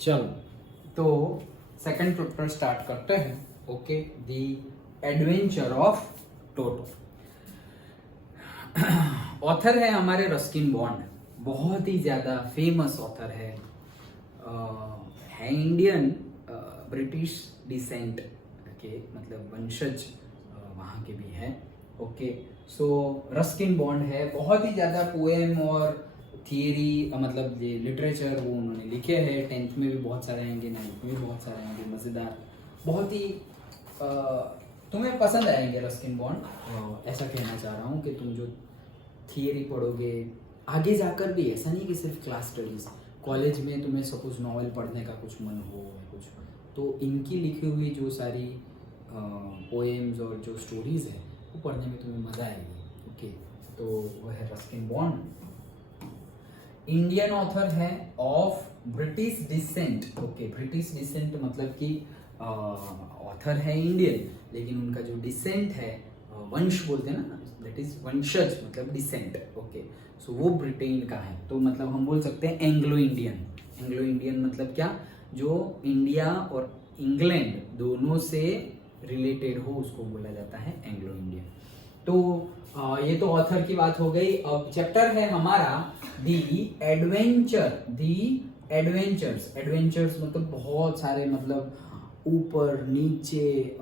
चलो तो second chapter start करते हैं। Okay, the adventure of Toto. Author है हमारे रस्किन बॉन्ड, बहुत ही ज्यादा फेमस ऑथर है इंडियन ब्रिटिश डिसेंट के, मतलब वंशज वहाँ के भी हैं। ओके, सो रस्किन बॉन्ड है, बहुत ही ज़्यादा पोएम और थियरी, मतलब ये लिटरेचर वो उन्होंने लिखे हैं। 10th में भी बहुत सारे आएंगे, 9th में भी बहुत सारे आएंगे, मज़ेदार, बहुत ही तुम्हें पसंद आएंगे रस्किन बॉन्ड। ऐसा कहना चाह रहा हूँ कि तुम जो थियरी पढ़ोगे आगे जाकर भी, ऐसा नहीं कि सिर्फ क्लास स्टडीज, कॉलेज में तुम्हें सपोज नॉवेल पढ़ने का कुछ मन हो या कुछ, तो इनकी लिखी हुई जो सारी पोएम्स और जो स्टोरीज है वो पढ़ने में तुम्हें मज़ा आएगी। ओके, तो वो है रस्किन बॉन्ड। इंडियन ऑथर है of British descent. Okay, British descent मतलब कि ऑथर है इंडियन, लेकिन उनका जो डिसेंट है, वंश बोलते हैं ना, दैट इज वंशज मतलब डिसेंट। ओके, सो वो ब्रिटेन का है, तो मतलब हम बोल सकते हैं एंग्लो इंडियन। एंग्लो इंडियन मतलब क्या, जो इंडिया और इंग्लैंड दोनों से रिलेटेड हो उसको बोला जाता है एंग्लो इंडियन। तो ये तो ऑथर की बात हो गई। अब चैप्टर है हमारा दी एडवेंचर, दी एडवेंचर्स। एडवेंचर्स मतलब बहुत सारे, मतलब ऊपर नीचे,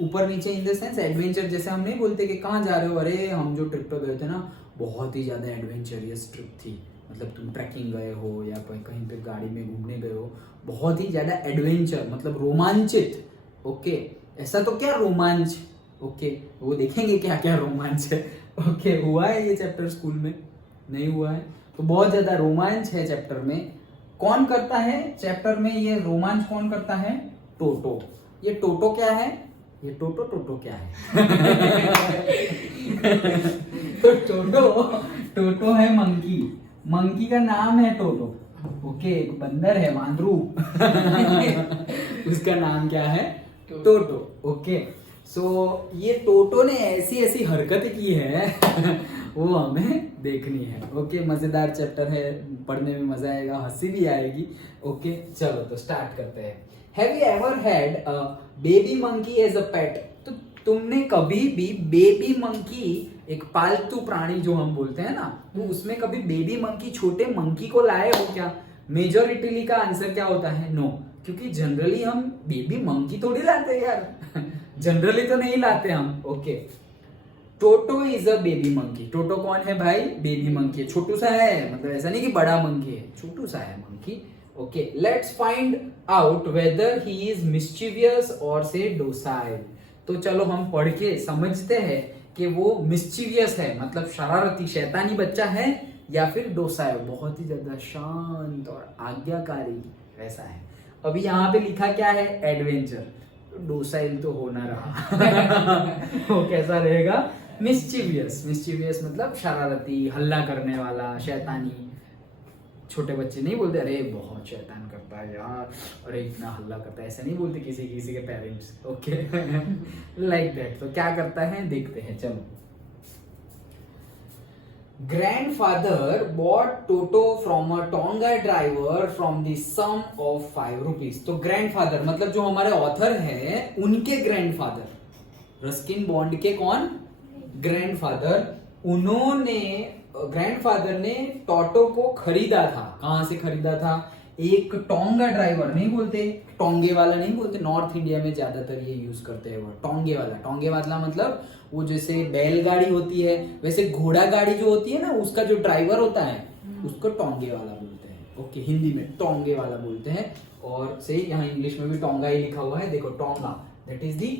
ऊपर नीचे इन द सेंस एडवेंचर, जैसे हम नहीं बोलते कि कहाँ जा रहे हो, अरे हम जो ट्रिप पे गए थे ना बहुत ही ज़्यादा एडवेंचरियस ट्रिप थी, मतलब तुम ट्रैकिंग गए हो या कहीं पे गाड़ी में घूमने गए हो, बहुत ही ज़्यादा एडवेंचर मतलब रोमांचित। ओके, ऐसा तो क्या रोमांच। ओके, वो देखेंगे क्या क्या रोमांच है। ओके, हुआ है ये चैप्टर स्कूल में? नहीं हुआ है, तो बहुत ज़्यादा रोमांच है चैप्टर में। कौन करता है चैप्टर में ये रोमांच, कौन करता है? टोटो। ये टोटो क्या है? ये टोटो क्या है? तो टोटो है मंकी। मंकी का नाम है टोटो। ओके, एक बंदर है वांदरू। उसका नाम क्या है? टोटो। ओके, सो ये टोटो ने ऐसी ऐसी हरकत की है वो हमें देखनी है। ओके, मजेदार चैप्टर है, पढ़ने में मजा आएगा, हंसी भी आएगी। ओके, चलो तो स्टार्ट करते हैं। Have you ever had a baby monkey as a pet? तो तुमने कभी भी बेबी मंकी, एक पालतू प्राणी जो हम बोलते हैं ना, तो उसमें कभी बेबी मंकी, छोटे मंकी को लाए हो क्या? मेजोरिटीली का आंसर क्या होता है? नो, क्योंकि जनरली हम बेबी मंकी थोड़ी लाते यार। जनरली तो नहीं लाते हम। Okay, Toto is a baby monkey. Toto कौन है भाई? बेबी मंकी है, छोटू सा है, मतलब ऐसा नहीं कि बड़ा मंकी है, छोटू सा है monkey. Okay, let's find out whether he is mischievous और से डोसाइल। तो चलो हम पढ़ के समझते हैं कि वो मिस्चीवियस है, मतलब शरारती शैतानी बच्चा है, या फिर डोसाइल बहुत ही ज्यादा शांत और आज्ञाकारी ऐसा है। अभी यहाँ पे लिखा क्या है? एडवेंचर। डोसाइल तो होना रहा। वो कैसा रहेगा? मिस्चीवियस। मिस्चीवियस मतलब शरारती, हल्ला करने वाला, शैतानी। छोटे बच्चे नहीं बोलते अरे बहुत शैतान करता है यार, अरे इतना हल्ला करता है, ऐसा नहीं बोलते किसी किसी के पेरेंट्स। Okay, like that. तो क्या करता है देखते हैं, चलो। Grandfather bought Toto from a tonga driver from the sum of 5 rupees. तो ग्रैंडफादर मतलब जो हमारे ऑथर है उनके ग्रैंडफादर, रस्किन बॉन्ड के कौन? ग्रैंडफादर। उन्होंने, ग्रैंडफादर ने टोटो को खरीदा था। कहां से खरीदा था? एक टोंगा ड्राइवर, नहीं बोलते टोंगे वाला, नहीं बोलते, नॉर्थ इंडिया में ज्यादातर ये यूज करते हैं वो टोंगे वाला। टोंगे वाला मतलब वो जैसे बैलगाड़ी होती है वैसे घोड़ा गाड़ी जो होती है ना, उसका जो ड्राइवर होता है उसको टोंगे वाला बोलते हैं। ओके, हिंदी में टोंगे वाला बोलते हैं, और से यहाँ इंग्लिश में भी टोंगा ही लिखा हुआ है, देखो tonga, that is the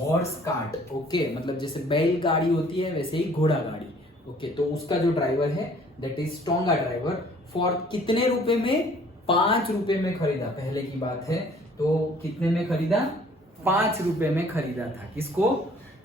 horse cart. Okay, मतलब जैसे बैलगाड़ी होती है वैसे ही घोड़ा गाड़ी। ओके, तो उसका जो ड्राइवर है that is tonga driver. For कितने रुपए में? 5 रुपए में खरीदा। पहले की बात है, तो कितने में खरीदा? 5 रुपए में खरीदा था। किसको?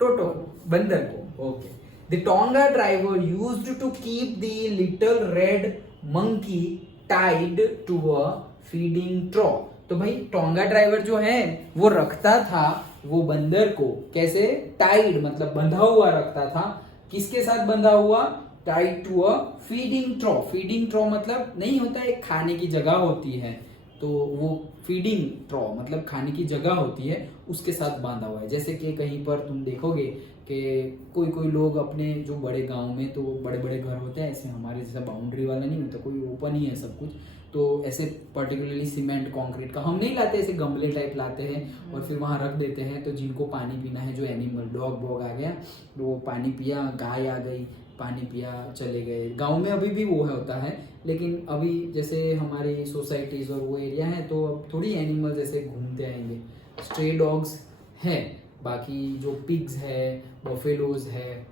टोटो, बंदर को। Okay, the tonga driver used to keep the little red monkey tied to a feeding trough. तो भाई टोंगा ड्राइवर जो है वो रखता था वो बंदर को, कैसे? टाइड मतलब बंधा हुआ रखता था। किसके साथ बंधा हुआ? Tied to a feeding trough. Feeding trough मतलब नहीं होता, एक खाने की जगह होती है, तो वो फीडिंग ट्रॉ मतलब खाने की जगह होती है उसके साथ बांधा हुआ है। जैसे कि कहीं पर तुम देखोगे कि कोई कोई लोग अपने जो बड़े गांव में तो बड़े बड़े घर होते हैं, ऐसे हमारे जैसा बाउंड्री वाला नहीं होता, कोई ओपन ही है सब कुछ, तो ऐसे पर्टिकुलरली सीमेंट कंक्रीट का हम नहीं लाते, ऐसे गमले टाइप लाते हैं और फिर वहाँ रख देते हैं। तो जिनको पानी पीना है, जो एनिमल डॉग वॉग आ गया तो वो पानी पिया, गाय आ गई पानी पिया चले गए। गांव में अभी भी वो है होता है, लेकिन अभी जैसे हमारी सोसाइटीज और वो एरिया है तो अब थोड़ी एनिमल जैसे घूमते आएंगे। स्ट्रे डॉग्स है, बाकी जो पिग्स है, बफेलोज है,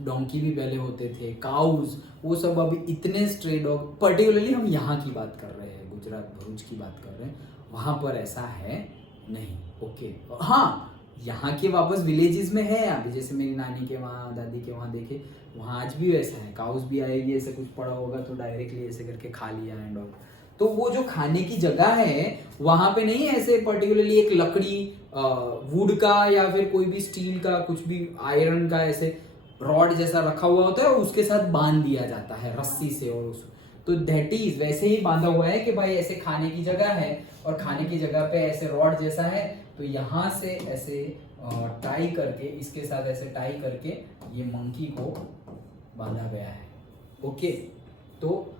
डोंकी भी पहले होते थे, काउज, वो सब अभी इतने स्ट्रे डॉग, पर्टिकुलरली हम यहाँ की बात कर रहे हैं, गुजरात भरूच की बात कर रहे हैं, वहाँ पर ऐसा है नहीं। ओके हाँ, यहाँ के वापस विलेजेस में है अभी, जैसे मेरी नानी के वहाँ, दादी के वहाँ देखे, वहाँ आज भी वैसा है। काउस भी आएगी, ऐसे कुछ पड़ा होगा तो डायरेक्टली ऐसे करके खा लिया एंड ऑल। तो वो जो खाने की जगह है वहां पे नहीं है ऐसे पर्टिकुलरली एक लकड़ी वुड का या फिर कोई भी स्टील का कुछ भी आयरन का ऐसे रॉड जैसा रखा हुआ होता है और उसके साथ बांध दिया जाता है रस्सी से, और उस तो दैट इज वैसे ही बांधा हुआ है कि भाई ऐसे खाने की जगह है और खाने की जगह पे ऐसे रॉड जैसा है, तो यहाँ से ऐसे टाई करके, इसके साथ ऐसे टाई करके ये मंकी को बांधा गया है। ओके, तो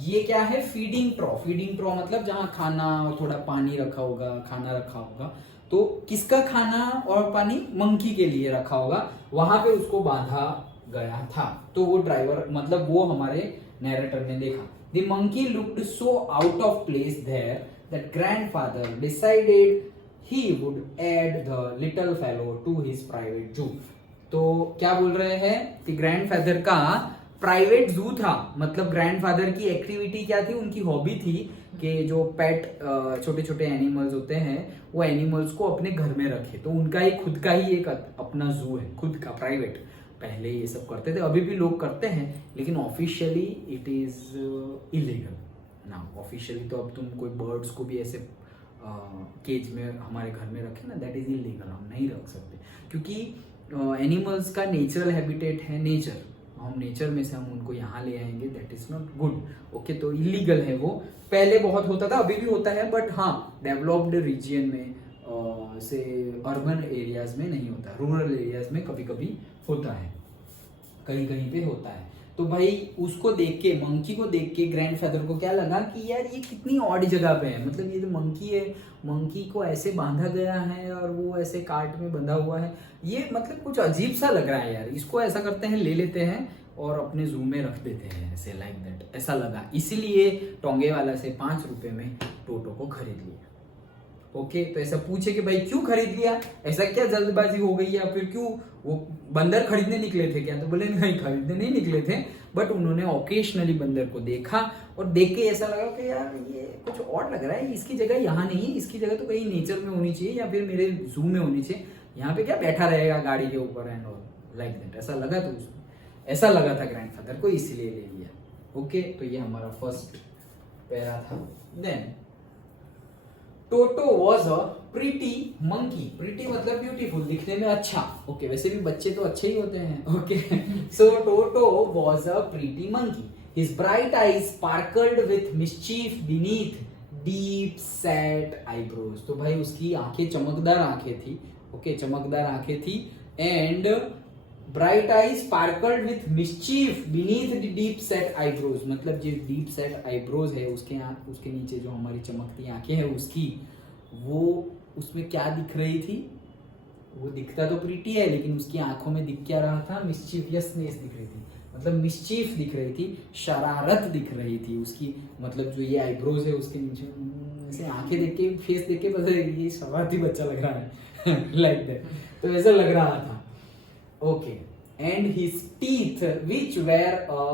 ये क्या है, फीडिंग ट्रॉ। फीडिंग ट्रॉ मतलब जहाँ खाना और थोड़ा पानी रखा होगा, खाना रखा होगा, तो किसका खाना और पानी, मंकी के लिए रखा होगा, वहां पे उसको बांधा गया था। तो वो ड्राइवर मतलब वो हमारे नैरेटर ने देखा, the monkey looked so out of place there that grandfather decided he would add the little fellow to his private zoo। तो क्या बोल रहे हैं कि ग्रैंडफादर का प्राइवेट जू था, मतलब ग्रैंडफादर की एक्टिविटी क्या थी, उनकी हॉबी थी कि जो पेट छोटे छोटे एनिमल्स होते हैं वो एनिमल्स को अपने घर में रखे। तो उनका ही खुद का ही एक अपना जू है, खुद का प्राइवेट। पहले ये सब करते थे, अभी भी लोग करते हैं, लेकिन ऑफिशियली इट इज इलीगल ना। ऑफिशियली तो अब तुम कोई बर्ड्स को भी ऐसे केज में हमारे घर में रखे ना, दैट इज इलीगल, हम नहीं रख सकते, क्योंकि एनिमल्स का नेचुरल हैबिटेट है नेचर, हम नेचर में से हम उनको यहाँ ले आएंगे, that is not good. Okay, तो इलीगल है वो। पहले बहुत होता था, अभी भी होता है, बट हाँ डेवलप्ड रीजन में से अर्बन एरियाज में नहीं होता, रूरल एरियाज में कभी कभी होता है, कहीं कहीं पे होता है। तो भाई उसको देख के, मंकी को देख के ग्रैंडफादर को क्या लगा कि यार ये कितनी ऑड जगह पे है, मतलब ये तो मंकी है, मंकी को ऐसे बांधा गया है और वो ऐसे कार्ट में बंधा हुआ है, ये मतलब कुछ अजीब सा लग रहा है यार, इसको ऐसा करते हैं, ले लेते हैं और अपने जू में रख देते हैं, ऐसे लाइक दैट ऐसा लगा। इसीलिए टोंगे वाला से 5 रुपए में टोटो को खरीद लिया। ओके, तो ऐसा पूछे कि भाई क्यों खरीद लिया, ऐसा क्या जल्दबाजी हो गई या फिर क्यों, वो बंदर खरीदने निकले थे क्या, तो बोले नहीं खरीदने नहीं निकले थे, बट उन्होंने ओकेशनली बंदर को देखा और देख के ऐसा लगा कि यार ये कुछ और लग रहा है, इसकी जगह यहाँ नहीं है, इसकी जगह तो कहीं नेचर में होनी चाहिए या फिर मेरे जू में होनी चाहिए, यहाँ पे क्या बैठा रहेगा गाड़ी के ऊपर एंड ऑल लाइक दैट, ऐसा लगा। तो उसमें ऐसा लगा था ग्रैंडफादर को, इसलिए ले लिया। ओके, तो ये हमारा फर्स्ट पैरा था। Then Toto was a pretty monkey. Pretty मतलब ब्यूटीफुल, दिखने में अच्छा। ओके, वैसे भी बच्चे तो अच्छे ही होते हैं। Okay, so toto was a pretty monkey, his bright eyes sparkled with mischief beneath deep set eyebrows. तो भाई उसकी आंखें चमकदार आंखें थी। ओके, चमकदार आंखें थी and bright I sparkled with mischief beneath the deep set eyebrows, मतलब जो डीप सेट आईब्रोज है उसके नीचे जो हमारी चमकती आंखें हैं उसकी, वो उसमें क्या दिख रही थी, वो दिखता तो प्रीटी है लेकिन उसकी आंखों में दिख क्या रहा था, मिस्चीवियसनेस दिख रही थी, मतलब मिस्चीफ दिख रही थी, शरारत दिख रही थी उसकी, मतलब जो ये आईब्रोज है उसके नीचे ऐसे आंखें देख के, फेस देख के पता है ये शरारती बच्चा लग रहा है लाइक दैट, तो ऐसा लग रहा था। Okay, and his teeth which where a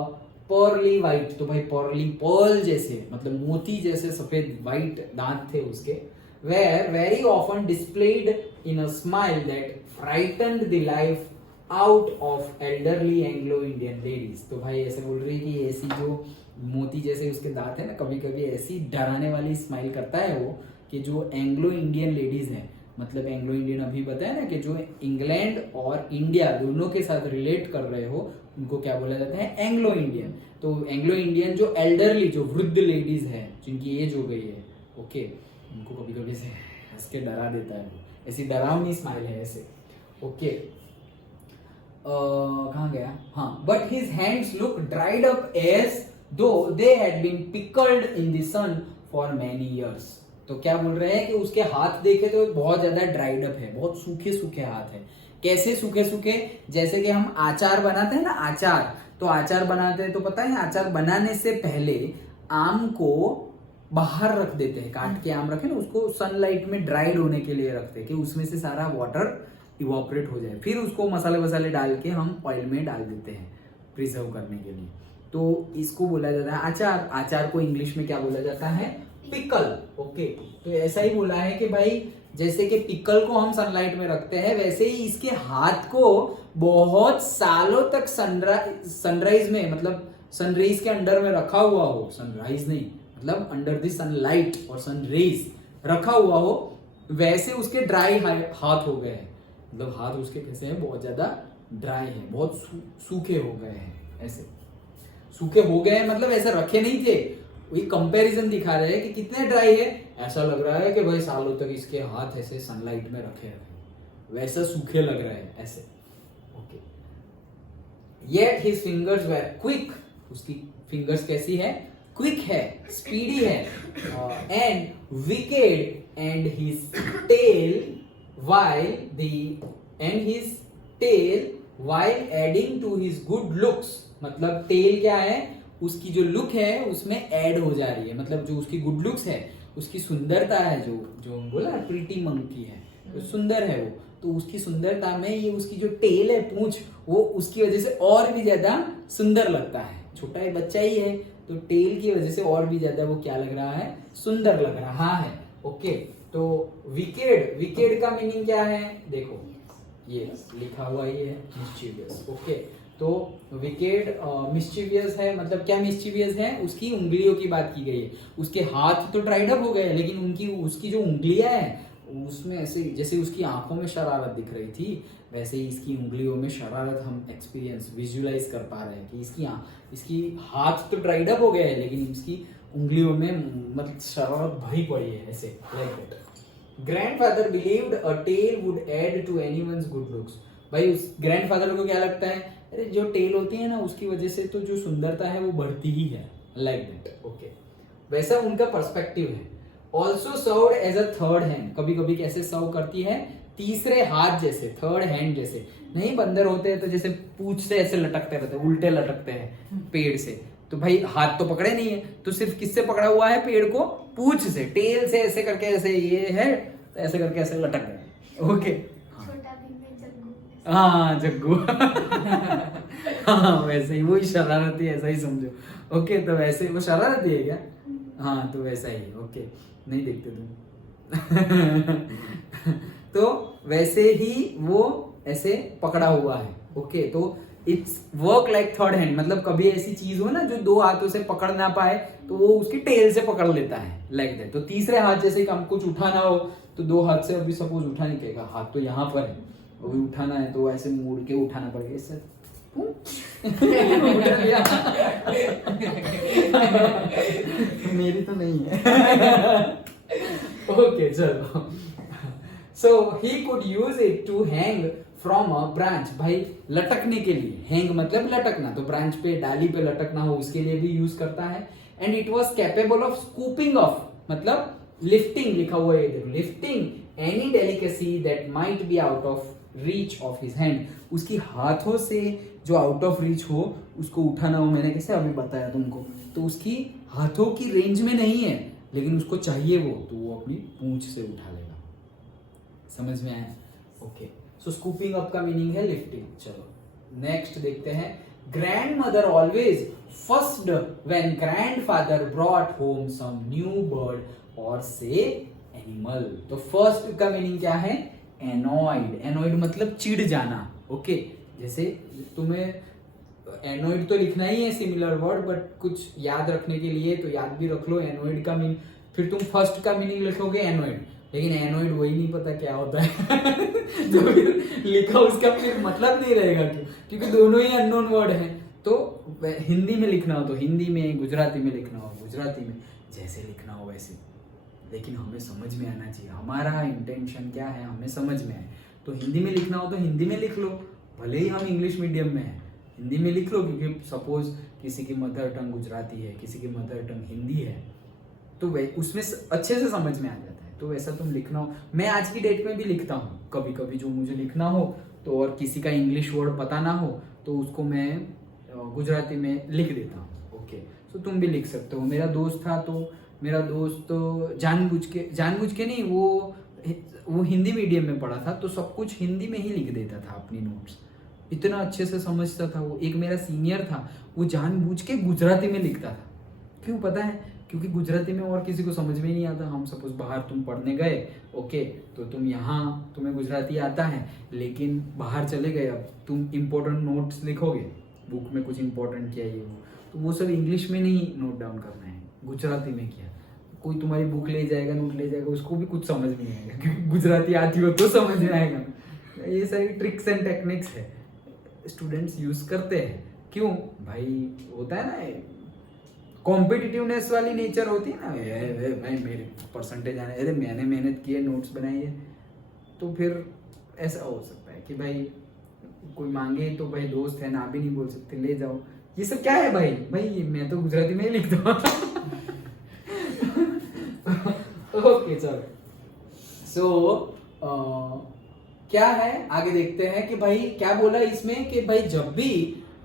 pearly white, तो भाई पर्ली पर्ल जैसे मतलब मोती जैसे सफेद वाइट दांत थे उसके, were very often displayed in a smile that frightened the life out of elderly Anglo Indian ladies. तो भाई ऐसे बोल रही है कि ऐसी जो मोती जैसे उसके दांत है ना, कभी कभी ऐसी डराने वाली स्माइल करता है वो कि जो एंग्लो इंडियन लेडीज हैं, मतलब एंग्लो इंडियन अभी बताया ना कि जो इंग्लैंड और इंडिया दोनों के साथ रिलेट कर रहे हो उनको क्या बोला जाता है, एंग्लो इंडियन। तो एंग्लो इंडियन जो एल्डरली जो वृद्ध लेडीज है जिनकी एज हो गई है ओके, उनको कभी कभी ऐसे हंस के डरा देता है, ऐसी डरावनी स्माइल है ऐसे। ओके, कहाँ गया, हाँ, but his hands look dried up as though they had been pickled in the sun for many years. तो क्या बोल रहे हैं कि उसके हाथ देखे तो बहुत ज्यादा ड्राइड अप है, बहुत सूखे सूखे हाथ है। कैसे सूखे सूखे, जैसे कि हम अचार बनाते हैं ना, अचार, तो अचार बनाते हैं तो पता है अचार बनाने से पहले आम को बाहर रख देते हैं, काट के आम रखे ना, उसको सनलाइट में ड्राइड होने के लिए रखते हैं कि उसमें से सारा वाटर इवोपरेट हो जाए, फिर उसको मसाले वसाले डाल के हम ऑयल में डाल देते हैं प्रिजर्व करने के लिए। तो इसको बोला जाता है अचार। अचार को इंग्लिश में क्या बोला जाता है, पिकल। ओके, तो ऐसा ही बोला है कि भाई जैसे कि पिकल को हम सनलाइट में रखते हैं, वैसे ही इसके हाथ को बहुत सालों तक सनराइज में, मतलब सनरेज के अंडर में रखा हुआ हो, सनराइज नहीं मतलब अंडर द सनलाइट और सनरेज रखा हुआ हो, वैसे उसके ड्राई हाथ हो गए हैं। मतलब हाथ उसके कैसे हैं, बहुत ज्यादा ड्राई है, बहुत सूखे हो गए हैं। ऐसे सूखे हो गए हैं मतलब ऐसे रखे नहीं थे, वही कंपैरिजन दिखा रहे हैं कि कितने ड्राई है। ऐसा लग रहा है कि भाई सालों तक इसके हाथ ऐसे सनलाइट में रखे हैं, वैसा सूखे लग रहे हैं ऐसे। Okay, yet his fingers were quick, उसकी फिंगर्स कैसी है, क्विक है, स्पीडी है, and wicked, and his tail while adding to his good looks, मतलब टेल क्या है, उसकी जो लुक है उसमें ऐड हो जा रही है, मतलब जो उसकी गुड लुक्स है, उसकी सुंदरता है, जो बोला प्रीटी मंकी है, तो सुंदर है वो, तो उसकी सुंदरता में ये उसकी जो टेल है, पूंछ, वो उसकी वजह से और भी ज्यादा सुंदर लगता है। छोटा एक बच्चा ही है तो टेल की वजह से और भी ज्यादा वो क्या लग रहा है, सुंदर लग रहा है। ओके, तो विकेड का मीनिंग क्या है, देखो ये लिखा हुआ ही है, मिस्चीवियस। ओके, तो विकेड मिस्चीवियस है, मतलब क्या मिस्चीवियस है, उसकी उंगलियों की बात की गई है। उसके हाथ तो ड्राइड अप हो गए, लेकिन उसकी जो उंगलियां हैं उसमें ऐसे, जैसे उसकी आंखों में शरारत दिख रही थी, वैसे ही इसकी उंगलियों में शरारत हम एक्सपीरियंस विजुअलाइज कर पा रहे हैं कि इसकी हाथ तो ड्राइड अप हो गए हैं, लेकिन इसकी उंगलियों में मतलब शरारत भरी पड़ी है ऐसे, like that. Grandfather believed a tail would add to anyone's good looks. भाई उस ग्रैंडफादर को क्या लगता है, अरे जो टेल होती है ना उसकी वजह से तो जो सुंदरता है वो बढ़ती ही है, लाइक दैट। ओके, वैसा उनका पर्सपेक्टिव है। Also served as a third hand, कभी कभी कैसे सर्व करती है, तीसरे हाथ जैसे, थर्ड हैंड जैसे। नहीं, बंदर होते हैं तो जैसे पूंछ से ऐसे लटकते रहते हैं, उल्टे लटकते हैं पेड़ से, तो भाई हाथ तो पकड़े नहीं है, तो सिर्फ किससे पकड़ा हुआ है, पेड़ को पूंछ से, टेल से ऐसे करके, ऐसे ये है तो ऐसे करके ऐसे लटक गए। ओके, हाँ जग्गू हाँ वैसे ही, वही शरारती, ऐसा ही समझो। ओके, तो वैसे वो शरारती है क्या, हाँ तो वैसा ही। ओके, नहीं देखते तुम तो वैसे ही वो ऐसे पकड़ा हुआ है। ओके, तो it's work like third hand, मतलब कभी ऐसी चीज हो ना जो दो हाथों से पकड़ ना पाए तो वो उसकी टेल से पकड़ लेता है, लाइक दैट। तो तीसरे हाथ जैसे कि हम कुछ उठाना हो तो दो हाथ से, अभी सपोज उठा नहीं पड़ेगा, हाथ तो यहाँ पर है, अभी उठाना है तो ऐसे मोड़ के उठाना पड़ेगा इससे उठा लिया मेरी तो नहीं है ओके चलो। So he could use it to hang from a branch, भाई लटकने के लिए, हैंग मतलब लटकना, तो ब्रांच पे, डाली पे लटकना हो उसके लिए भी यूज करता है। And it was capable of scooping of, मतलब लिफ्टिंग, लिखा हुआ है देखो, lifting any delicacy that might be out of reach of his hand, उसकी हाथों से जो आउट ऑफ रीच हो उसको उठाना हो, मैंने कैसे अभी बताया तुमको, तो उसकी हाथों की रेंज में नहीं है लेकिन उसको चाहिए वो, तो वो अपनी पूंछ से उठा लेगा। समझ में आया? ओके, सो स्कूपिंग अप का मीनिंग है लिफ्टिंग। चलो नेक्स्ट देखते हैं। Grandmother always first when grandfather brought home some new bird और से एनिमल। तो फर्स्ट का मीनिंग क्या है? एनॉयड। एनॉयड मतलब चिढ़ जाना। ओके, जैसे तुम्हें एनॉयड तो लिखना ही है सिमिलर वर्ड, बट कुछ याद रखने के लिए तो याद भी रख लो एनॉयड का मीनिंग, फिर तुम फर्स्ट का मीनिंग लिखोगे एनॉयड, लेकिन एनॉयड वही नहीं पता क्या होता है जो फिर लिखा उसका फिर मतलब नहीं रहेगा, क्योंकि दोनों ही अननोन वर्ड हैं। तो हिंदी में लिखना हो तो हिंदी में, गुजराती में लिखना हो गुजराती में, जैसे लिखना हो वैसे। लेकिन हमें समझ में आना चाहिए। हमारा इंटेंशन क्या है, हमें समझ में आए। तो हिंदी में लिखना हो तो हिंदी में लिख लो, भले ही हम इंग्लिश मीडियम में हैं, हिंदी में लिख लो, क्योंकि सपोज किसी की मदर टंग गुजराती है, किसी की मदर टंग हिंदी है, तो उसमें अच्छे से समझ में आ जाता है। तो वैसा तुम लिखना हो, मैं आज की डेट में भी लिखता हूँ कभी कभी, जो मुझे लिखना हो तो, और किसी का इंग्लिश वर्ड पता ना हो तो उसको मैं गुजराती में लिख देता हूँ। ओके, तो तुम भी लिख सकते हो। मेरा दोस्त था, तो मेरा दोस्त तो जानबूझ के नहीं, वो हिंदी मीडियम में पढ़ा था, तो सब कुछ हिंदी में ही लिख देता था अपनी नोट्स, इतना अच्छे से समझता था वो। एक मेरा सीनियर था, वो जानबूझ के गुजराती में लिखता था। क्यों पता है? क्योंकि गुजराती में और किसी को समझ में नहीं आता। हम सपोज बाहर तुम पढ़ने गए, ओके, तो तुम यहाँ तुम्हें गुजराती आता है, लेकिन बाहर चले गए, अब तुम इम्पोर्टेंट नोट्स लिखोगे, बुक में कुछ इम्पोर्टेंट किया ये वो सब इंग्लिश में नहीं नोट डाउन करना है, गुजराती में किया। कोई तुम्हारी बुक ले जाएगा, नोट ले जाएगा, उसको भी कुछ समझ नहीं आएगा, क्योंकि गुजराती आती हो तो समझ में आएगा। ये सारी ट्रिक्स एंड टेक्निक्स है, स्टूडेंट्स यूज करते हैं। क्यों भाई? होता है ना, कॉम्पिटिटिवनेस वाली नेचर होती है ना, भाई मेरे परसेंटेज आने, अरे मैंने मेहनत की है, नोट्स बनाई है, तो फिर ऐसा हो सकता है कि भाई कोई मांगे तो भाई दोस्त है ना, भी नहीं बोल सकते, ले जाओ। ये सब क्या है भाई? भाई मैं तो गुजराती में ही लिखता हूँ। ओके चलो, सो क्या है आगे देखते हैं कि भाई क्या बोला इसमें कि भाई जब भी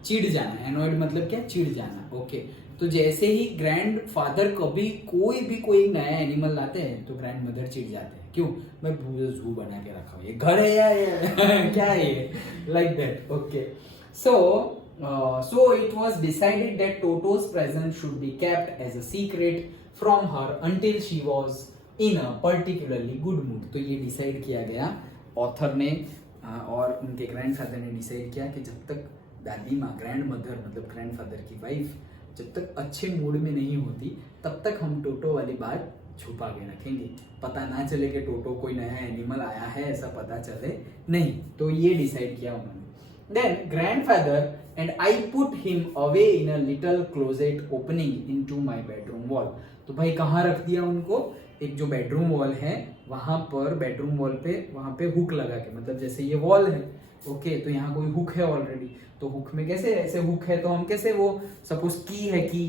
चिढ़ जाना, एनॉयड मतलब क्या? चिढ़ जाना। ओके, तो जैसे ही ग्रैंड फादर कभी कोई नया एनिमल लाते हैं तो ग्रैंड मदर चिढ़ जाते हैं। क्यों? मैं जू बना के रखा हूँ, ये घर है या ये क्या है ये, like that. Okay, so it was decided that Toto's presence should be kept as a secret from her until she was in a particularly good mood। तो ये डिसाइड किया गया ऑथर ने और उनके ग्रैंडफादर ने डिसाइड किया कि जब तक दादी माँ, ग्रैंड मदर मतलब ग्रैंडफादर की वाइफ, जब तक अच्छे मूड में नहीं होती तब तक हम टोटो वाली बात छुपा के रखेंगे, पता ना चले कि टोटो कोई नया एनिमल आया है, ऐसा पता चले नहीं। तो ये डिसाइड किया उन्होंने। Then grandfather and I put him away in a little closet opening into my bedroom wall। तो भाई कहाँ रख दिया उनको? एक जो बेडरूम वॉल है वहां पर, बेडरूम वॉल पे वहां पे हुक लगा के, मतलब जैसे ये वॉल है, ओके, तो यहाँ कोई हुक है ऑलरेडी, तो हुक में कैसे, ऐसे हुक है तो हम कैसे, वो सपोज की है, की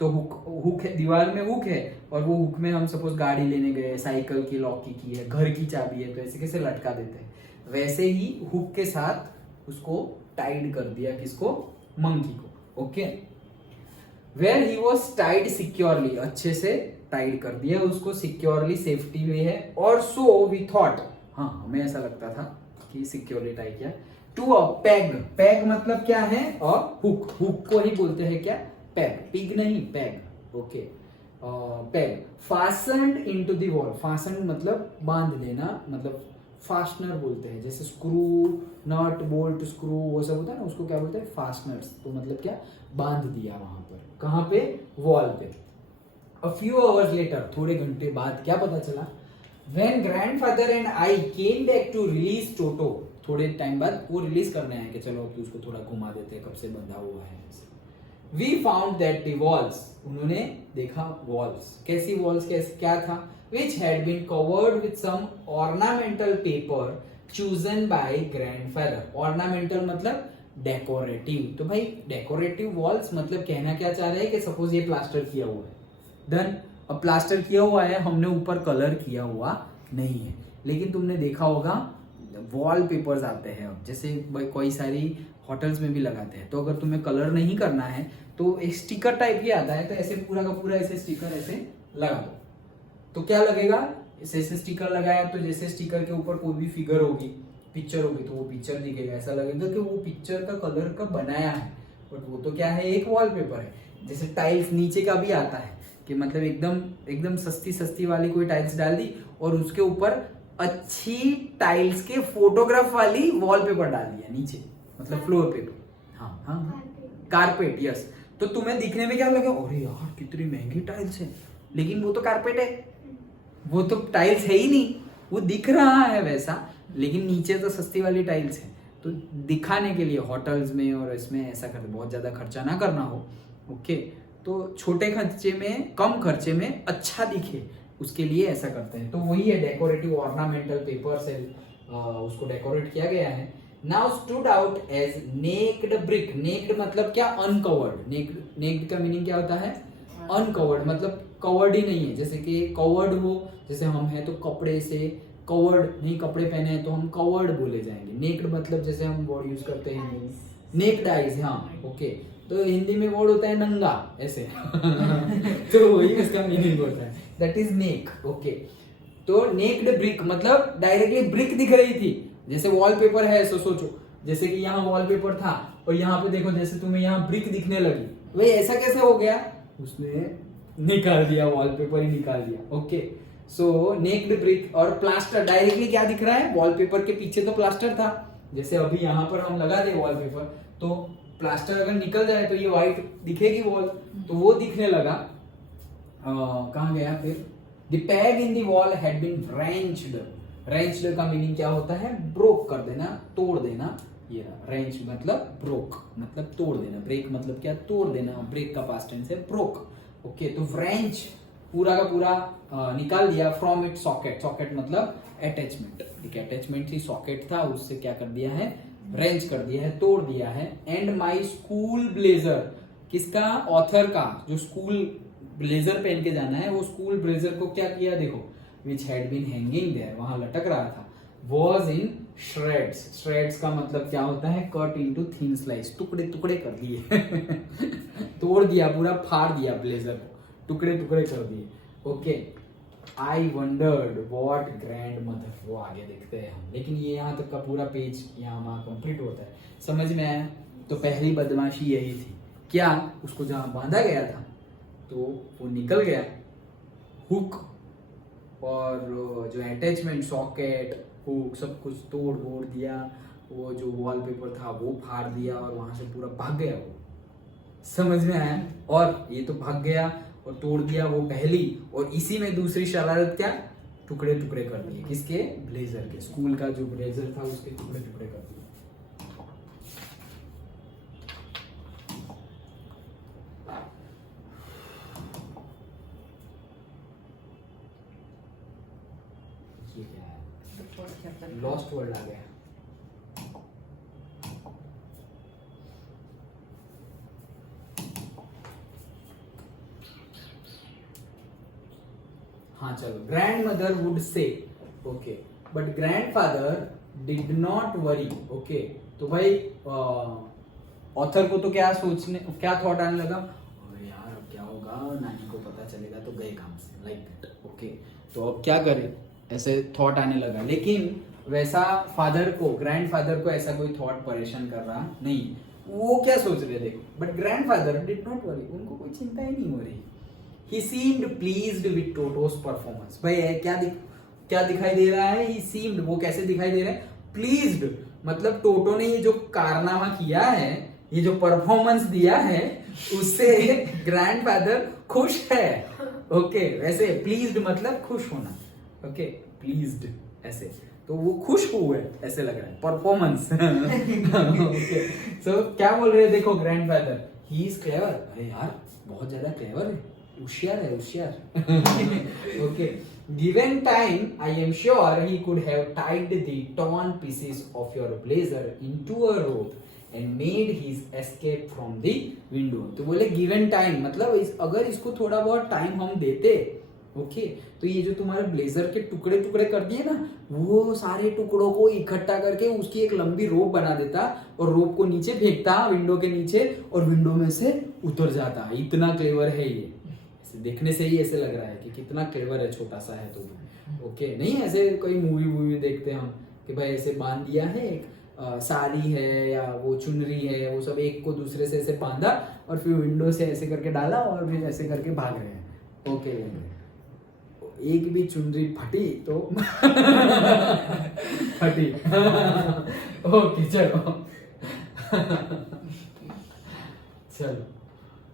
तो हुक है, दीवार में हुक है, और वो हुक में हम सपोज गाड़ी लेने गए, साइकिल की लॉक की है, घर की चाबी है, तो ऐसे कैसे लटका देते हैं, वैसे ही हुक के साथ उसको टाइड कर दिया। किसको? मंकी को। Okay, where he was tied securely, अच्छे से टाइड कर दिया उसको सिक्योरली, सेफ्टी में है। और सो वी थॉट, हाँ हमें ऐसा लगता था कि सिक्योरली टाइड किया। टू अ पैग, पैग मतलब क्या है? अ हुक, हुक को ही बोलते हैं क्या? पैग, पिग नहीं, peg. Okay, peg fastened into the wall, fastened मतलब बांध लेना, मतलब फास्टनर बोलते हैं, जैसे स्क्रू, नट, बोल्ट, स्क्रू वो सब होता है ना, उसको क्या बोलते हैं? फास्टनर्स। तो मतलब क्या? बांध दिया वहां पर, कहां पे? वॉल पे। A few hours later, थोड़े घंटे बाद क्या पता चला? When grandfather and I came back to release Toto, थोड़े टाइम बाद वो रिलीज करने आए कि चलो अब उसको थोड़ा घुमा देते हैं, कब से बंधा हुआ है। We found that the walls, उन्होंने देखा walls, कैसी walls, क्या था? Which had been covered with some ornamental paper chosen by grandfather। ornamental मतलब डेकोरेटिव। तो भाई डेकोरेटिव वॉल्स मतलब कहना क्या चाह रहे हैं कि सपोज ये प्लास्टर किया हुआ है, डन, अब प्लास्टर किया हुआ है, हमने ऊपर कलर किया हुआ नहीं है, लेकिन तुमने देखा होगा वॉल पेपर्स आते हैं अब, जैसे कोई सारी होटल्स में भी लगाते हैं, तो अगर तुम्हें कलर नहीं करना है तो एक स्टिकर टाइप ही आता है, तो ऐसे पूरा का पूरा ऐसे स्टिकर ऐसे लगा दो, तो क्या लगेगा? ऐसे स्टिकर लगाया तो जैसे स्टिकर के ऊपर कोई भी फिगर होगी, पिक्चर होगी, तो वो पिक्चर दिखेगा, ऐसा लगेगा कि वो पिक्चर का कलर का बनाया है, बट वो तो क्या है? एक वॉलपेपर है। जैसे टाइल्स नीचे का भी आता है कि मतलब एकदम सस्ती वाली कोई टाइल्स डाल दी और उसके ऊपर अच्छी टाइल्स के फोटोग्राफ वाली वॉलपेपर डाल दिया नीचे, मतलब फ्लोर पेपर, हाँ, कारपेट, यस। तो तुम्हें दिखने में क्या लगा? अरे यार कितनी महंगी टाइल्स है, लेकिन वो तो कारपेट है, वो तो टाइल्स है ही नहीं, वो दिख रहा है वैसा, लेकिन नीचे तो सस्ती वाली टाइल्स है। तो दिखाने के लिए होटल्स में और इसमें ऐसा करते, बहुत ज्यादा खर्चा ना करना हो, ओके, तो छोटे खर्चे में, कम खर्चे में अच्छा दिखे उसके लिए ऐसा करते हैं। तो वही है डेकोरेटिव ऑर्नामेंटल पेपर से उसको डेकोरेट किया गया है। Now stood out as naked brick. Naked मतलब क्या? अनकवर्ड। नेक्ड का मीनिंग क्या होता है? अनकवर्ड, मतलब कवर्ड ही नहीं है। जैसे कि कवर्ड हो, जैसे हम हैं तो कपड़े से कवर्ड नहीं, कपड़े पहने हैं तो हम कवर्ड बोले जाएंगे। नेक्ड मतलब जैसे हम वर्ड यूज करते हैं हिंदी में नेक्ड आइज, हाँ ओके, तो हिंदी में वर्ड होता है नंगा ऐसे तो वही उसका मीनिंग होता है, दैट इज नेक। ओके, तो नेक्ड ब्रिक मतलब डायरेक्टली ब्रिक दिख रही थी। जैसे वॉलपेपर है, सोचो जैसे कि यहाँ वॉलपेपर था और यहाँ पे देखो जैसे तुम्हें यहाँ ब्रिक दिखने लगी, भाई ऐसा कैसे हो गया? उसने निकाल दिया, वॉलपेपर ही निकाल दिया। ओके, सो नेक्ड ब्रिक। और प्लास्टर डायरेक्टली क्या दिख रहा है? वॉलपेपर के पीछे तो प्लास्टर था, जैसे अभी यहाँ पर हम लगा दे वॉलपेपर तो प्लास्टर अगर निकल जाए तो ये व्हाइट दिखेगी वॉल, तो वो दिखने लगा। कहाँ गया फिर? The peg in the wall had been wrenched। wrenched का मीनिंग क्या होता है? ब्रोक कर देना, तोड़ देना। ये wrench मतलब ब्रोक, मतलब तोड़ देना। ब्रेक मतलब क्या? तोड़ देना। ब्रेक का पास्ट टेंस है ब्रोक। ओके, तो wrench पूरा का पूरा निकाल दिया फ्रॉम इट सॉकेट। सॉकेट मतलब अटैचमेंट, एक अटैचमेंट थी, सॉकेट था, उससे क्या कर दिया है? रेंज कर दिया है, तोड़ दिया है। एंड माई स्कूल ब्लेजर, किसका? ऑथर का। जो स्कूल ब्लेजर पहन के जाना है, वो स्कूल ब्लेजर को क्या किया? देखो, which had been hanging there, वहां लटक रहा था, वॉज इन श्रेड्स। श्रेड्स का मतलब क्या होता है? कट इनटू थिन स्लाइस, टुकड़े टुकड़े कर दिए तोड़ दिया, पूरा फाड़ दिया ब्लेजर को, टुकड़े टुकड़े कर दिए। Okay, I wandered what grand mother, वो आगे देखते हैं हम, लेकिन ये यहाँ तक का पूरा पेज यहाँ वहाँ कंप्लीट होता है। समझ में आया? तो पहली बदमाशी यही थी, क्या? उसको जहाँ बांधा गया था तो वो निकल गया, हुक और जो अटैचमेंट, सॉकेट, हुक, सब कुछ तोड़ फोड़ दिया। वो जो वॉलपेपर था वो फाड़ दिया और वहां से पूरा भाग गया वो। समझ में आया? और ये तो भाग गया और तोड़ दिया वो पहली, और इसी में दूसरी शरारत क्या? टुकड़े टुकड़े कर दिए। किसके? ब्लेजर के। स्कूल का जो ब्लेजर था उसके टुकड़े टुकड़े कर दिए। ये क्या है? लॉस्ट वर्ड आ गया। हाँ चलो, grand mother would say, okay, but grandfather did not worry. Okay, तो भाई ऑथर को तो क्या सोचने, क्या थॉट आने लगा? अरे यार अब क्या होगा, नानी को पता चलेगा तो गए काम से, लाइक दैट। ओके, तो अब क्या करे, ऐसे थॉट आने लगा। लेकिन वैसा फादर को, ग्रैंडफादर को ऐसा कोई थॉट परेशान कर रहा नहीं। वो क्या सोच रहे थे? But grandfather did not worry, उनको कोई चिंता ही नहीं हो रही। He seemed pleased with Toto's performance। भाई क्या दिखाई दे रहा है? He seemed, वो कैसे दिखाई दे रहा है? Pleased मतलब टोटो ने ये जो कारनामा किया है, ये जो परफॉर्मेंस दिया है, उससे ग्रैंडफादर खुश है। ओके, वैसे प्लीज्ड मतलब खुश होना। ओके, प्लीज्ड ऐसे, तो वो खुश हुए ऐसे लग रहा है, परफॉर्मेंस। ओके, सो क्या बोल रहे हैं? देखो, ग्रैंडफादर ही इज क्लेवर। अरे यार बहुत ज्यादा क्लेवर है, होशियार है, होशियार। Okay, given time I am sure he could have tied the torn pieces of your blazer into a rope and made his escape from the window। तो बोले गिवन टाइम मतलब अगर इसको थोड़ा बहुत टाइम हम देते, ओके, तो ये जो तुम्हारे ब्लेजर के टुकड़े टुकड़े कर दिए ना, वो सारे टुकड़ों को इकट्ठा करके उसकी एक लंबी रोप बना देता और रोप को नीचे फेंकता विंडो के नीचे, और विंडो में से उतर जाता। इतना क्लेवर है ये, देखने से ही ऐसे लग रहा है कि कितना क्लेवर है, छोटा सा है तो। ओके, नहीं ऐसे कोई मूवी देखते हैं हम कि भाई ऐसे बांध दिया है, एक साड़ी है या वो चुनरी है, वो सब एक को दूसरे से ऐसे बांधा और फिर विंडो से ऐसे करके डाला और फिर ऐसे करके भाग रहे हैं। ओके, एक भी चुनरी फटी तो फटी। ओके चलो चलो,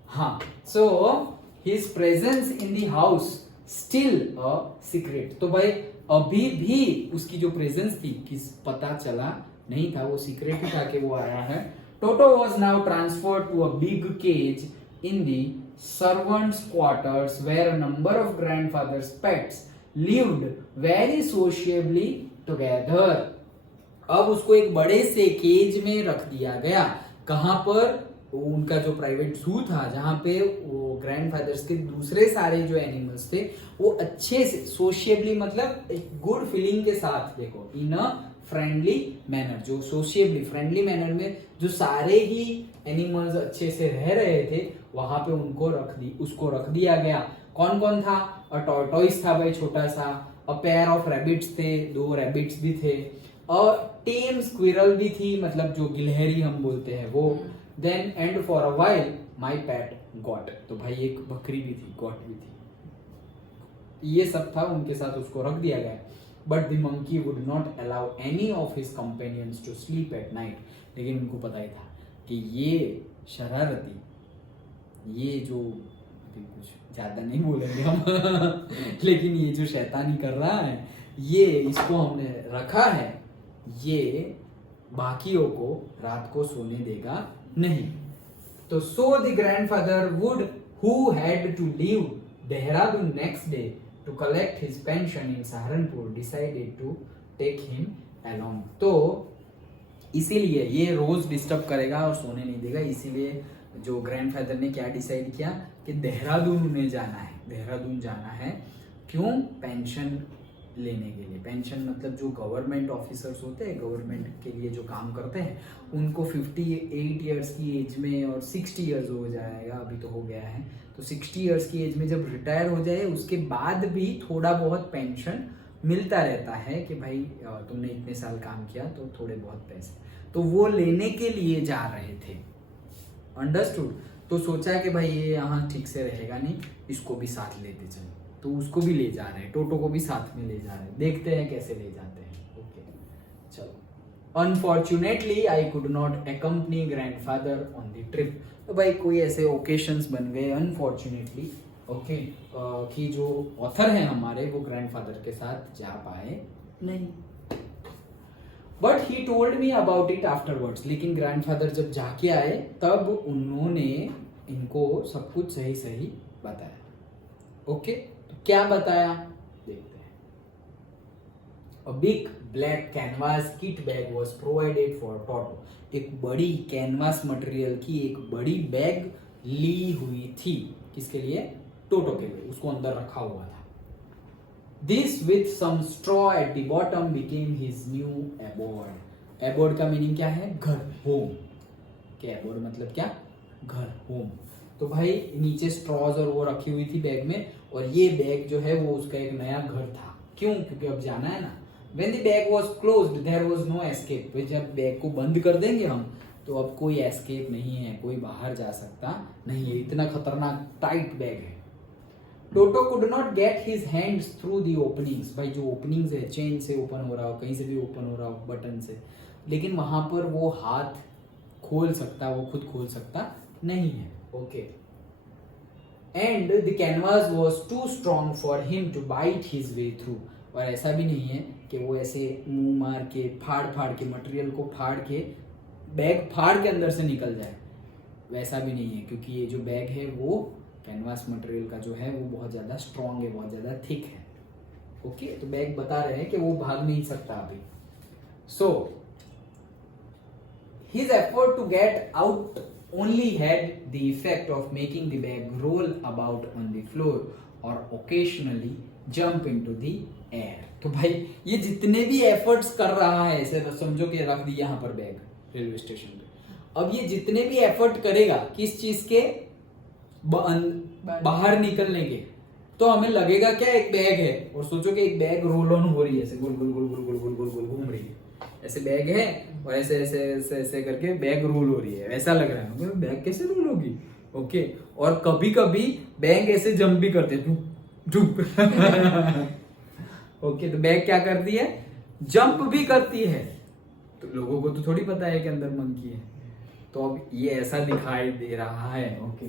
हाँ, सो his presence in the house still a secret। तो भाई अभी भी उसकी जो प्रेजेंस थी, किस पता चला नहीं था, वो सीक्रेट ही था कि वो आया है। टोटो was now transferred to a big cage in the servants' quarters where a number of grandfather's pets lived very sociably together. अब उसको एक बड़े से केज में रख दिया गया. कहां पर? उनका जो प्राइवेट जू था, जहां पे वो ग्रैंडफादर्स के दूसरे सारे जो एनिमल्स थे वो अच्छे से सोशियबली, मतलब एक गुड फीलिंग के साथ, देखो इन अ फ्रेंडली मैनर, जो सोशियबली फ्रेंडली मैनर में जो सारे ही एनिमल्स अच्छे से रह रहे थे वहां पे उसको रख दिया गया. कौन कौन था? अ टॉर्टोइस था भाई, छोटा सा. अ पेयर ऑफ रैबिट्स थे, 2 रैबिट्स भी थे. और टेम स्क्विरल भी थी, मतलब जो गिलहरी हम बोलते हैं वो. Then and for a while my pet got, तो भाई एक बकरी भी थी, गॉट भी थी. ये सब था, उनके साथ उसको रख दिया गया. But the monkey would not allow any of his companions to sleep at night. लेकिन उनको पता ही था कि ये शरारती, ये जो, अभी कुछ ज्यादा नहीं बोलेंगे हम लेकिन ये जो शैतानी कर रहा है, ये इसको हमने रखा है, ये बाकियों को रात को सोने देगा नहीं. तो so the grandfather would, who had to leave Dehradun next day to collect his pension in Saharanpur, decided to take him along. तो इसीलिए ये रोज डिस्टर्ब करेगा और सोने नहीं देगा, इसीलिए जो ग्रैंडफादर ने क्या डिसाइड किया कि देहरादून उन्हें जाना है. देहरादून जाना है क्यों? पेंशन लेने के लिए. पेंशन मतलब जो गवर्नमेंट ऑफिसर्स होते हैं, गवर्नमेंट के लिए जो काम करते हैं, उनको 58 ईयर्स की एज में, और 60 ईयर्स हो जाएगा, अभी तो हो गया है, तो 60 ईयर्स की एज में जब रिटायर हो जाए उसके बाद भी थोड़ा बहुत पेंशन मिलता रहता है कि भाई तुमने इतने साल काम किया तो थोड़े बहुत पैसे, तो वो लेने के लिए जा रहे थे. अंडरस्टूड. तो सोचा कि भाई ये यहाँ ठीक से रहेगा नहीं, इसको भी साथ लेते चलो, तो उसको भी ले जा रहे हैं, टोटो को भी साथ में ले जा रहे हैं. देखते हैं कैसे ले जाते हैं. ओके चलो. Unfortunately I could not accompany grandfather on the trip. तो भाई कोई ऐसे ओकेशंस बन गए अनफॉर्चुनेटली, ओके, कि जो ऑथर हैं हमारे वो ग्रैंडफादर के साथ जा पाए नहीं. But he told me about it afterwards. लेकिन ग्रैंडफादर जब जाके आए तब उन्होंने इनको सब कुछ सही सही बताया. ओके, तो क्या बताया देखते हैं. A big black canvas kit bag was provided for Toto. एक बड़ी कैनवास मटेरियल की एक बड़ी बैग ली हुई थी. किसके लिए? टोटो के लिए. उसको अंदर रखा हुआ था. This with some straw at the bottom became his new abode. Abode का मीनिंग क्या है? घर, होम. क्या abode मतलब क्या? घर, होम. तो भाई नीचे स्ट्रॉज और वो रखी हुई थी बैग में, और ये बैग जो है वो उसका एक नया घर था. क्यों? क्योंकि अब जाना है ना. When the bag was closed, there was no escape. तो जब बैग को बंद कर देंगे हम तो अब कोई एस्केप नहीं है, कोई बाहर जा सकता नहीं है. इतना खतरनाक टाइट बैग है. Toto could not get his hands through the openings. भाई जो ओपनिंग्स है, चेन से ओपन हो रहा हो, कहीं से भी ओपन हो रहा हो बटन से, लेकिन वहां पर वो हाथ खोल सकता, वो खुद खोल सकता नहीं है. Okay. And the canvas was too strong for him to bite his way through. और ऐसा भी नहीं है कि वो ऐसे मुंह मार के फाड़ के मटेरियल को फाड़ के बैग फाड़ के अंदर से निकल जाए, वैसा भी नहीं है, क्योंकि ये जो बैग है वो कैनवास मटेरियल का जो है वो बहुत ज़्यादा स्ट्रॉन्ग है, बहुत ज़्यादा थिक है. ओके, तो बैग बता रहे हैं कि वो भाग नहीं सकता अभी. So his effort to get out only had the effect of making the bag roll about on the floor or occasionally jump into the air. तो भाई ये जितने भी एफर्ट्स कर रहा है, ऐसे समझो कि रख दी यहाँ पर बैग रेलवे स्टेशन पे, अब ये जितने भी एफर्ट करेगा किस चीज के? बाहर निकलने के, तो हमें लगेगा क्या एक बैग है, और सोचो कि एक बैग रोल ऑन हो रही है, ऐसे गोल गोल गोल गोल गोल गोल गोल गोल घूम रही है. ऐसे बैग है और ऐसे ऐसे ऐसे ऐसे करके बैग रोल हो रही है, ऐसा लग रहा है बैग कैसे रोल होगी. ओके. और कभी कभी बैग ऐसे जंप भी करते डुप ओके. तो बैग क्या करती है? जंप भी करती है. तो लोगों को तो थोड़ी पता है कि अंदर मंकी है, तो अब ये ऐसा दिखाई दे रहा है. Okay.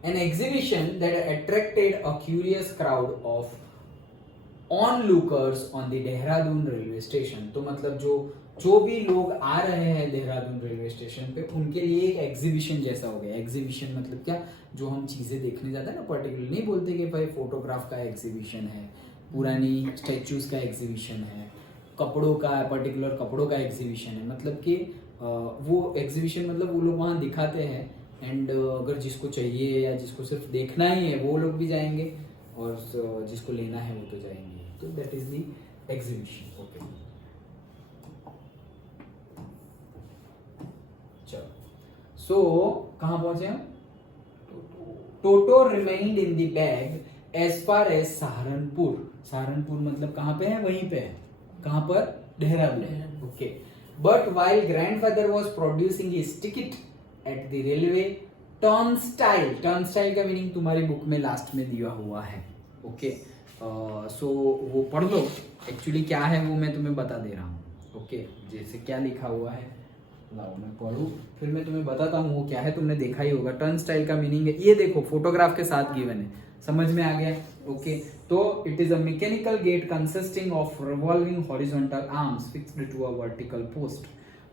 An exhibition that attracted a curious crowd of on lookers on the Dehradun railway station. तो मतलब जो भी लोग आ रहे हैं देहरादून रेलवे स्टेशन पे उनके लिए एक एग्जीबिशन जैसा हो गया। एग्जीबिशन मतलब क्या, जो हम चीजें देखने जाते हैं ना, पर्टिकुलर नहीं बोलते कि भाई फोटोग्राफ का एग्जीबिशन है, पुरानी स्टेच्यूज का एग्जीबिशन है, कपड़ों का, पर्टिकुलर कपड़ों का एग्जीबिशन है। मतलब कि वो एग्जीबिशन मतलब वो लोग वहाँ दिखाते हैं, एंड अगर जिसको चाहिए या जिसको सिर्फ देखना ही है वो लोग भी जाएंगे, और जिसको लेना है वो तो जाएंगे। तो that is the exhibition. Okay, चलो, सो कहाँ पहुंचे हम? Toto remained in the bag as far as Saharanpur. Saharanpur मतलब कहाँ पे है? वहीं पे है। कहाँ पर? Dehradun. Okay, but while grandfather was producing his ticket at the railway turnstile. Turnstile का मीनिंग तुम्हारी बुक में लास्ट में दिया हुआ है। ओके, सो वो पढ़ लो, एक्चुअली क्या है वो मैं तुम्हें बता दे रहा हूँ। ओके, जैसे क्या लिखा हुआ है, लाओ मैं पढ़ूं फिर मैं तुम्हें बताता हूँ वो क्या है। तुमने देखा ही होगा। टर्नस्टाइल का मीनिंग है, ये देखो फोटोग्राफ के साथ गिवन है, समझ में आ गया? ओके, तो it is a mechanical gate consisting of revolving horizontal arms fixed to a vertical post.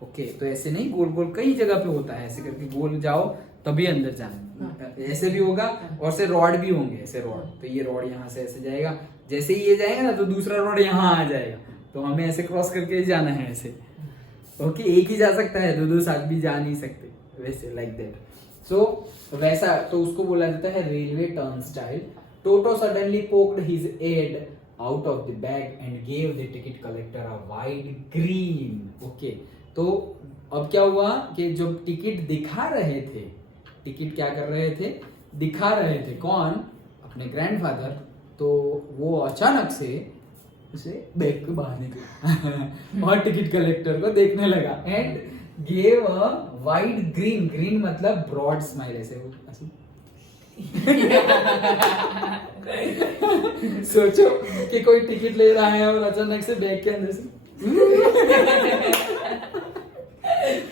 Okay, तो ऐसे नहीं, गोल गोल कई जगह पे होता है, ऐसे करके गोल जाओ तभी अंदर जाना, ऐसे भी होगा, और से रॉड भी होंगे, ऐसे रॉड। तो ये रॉड यहाँ से ऐसे जाएगा, जैसे ही ये जाएगा ना तो दूसरा रॉड यहाँ आ जाएगा, तो हमें ऐसे क्रॉस करके ही जाना है ऐसे। ओके, एक ही जा सकता है, दो साथ भी जा नहीं सकते, वैसे लाइक दैट। सो वैसा, तो उसको बोला जाता है railway turnstile. Toto suddenly poked his head out of the bag and gave the ticket collector a wide green. Okay, तो अब क्या हुआ कि जब टिकट दिखा रहे थे, टिकट क्या कर रहे थे? दिखा रहे थे। कौन? अपने ग्रैंडफादर। तो वो अचानक से उसे बैग को बाहर निकला और टिकट कलेक्टर को देखने लगा and gave a wide green. Green मतलब ब्रॉड स्माइल, ऐसे वो सोचो कि कोई टिकट ले रहा है और अचानक से बैग के अंदर से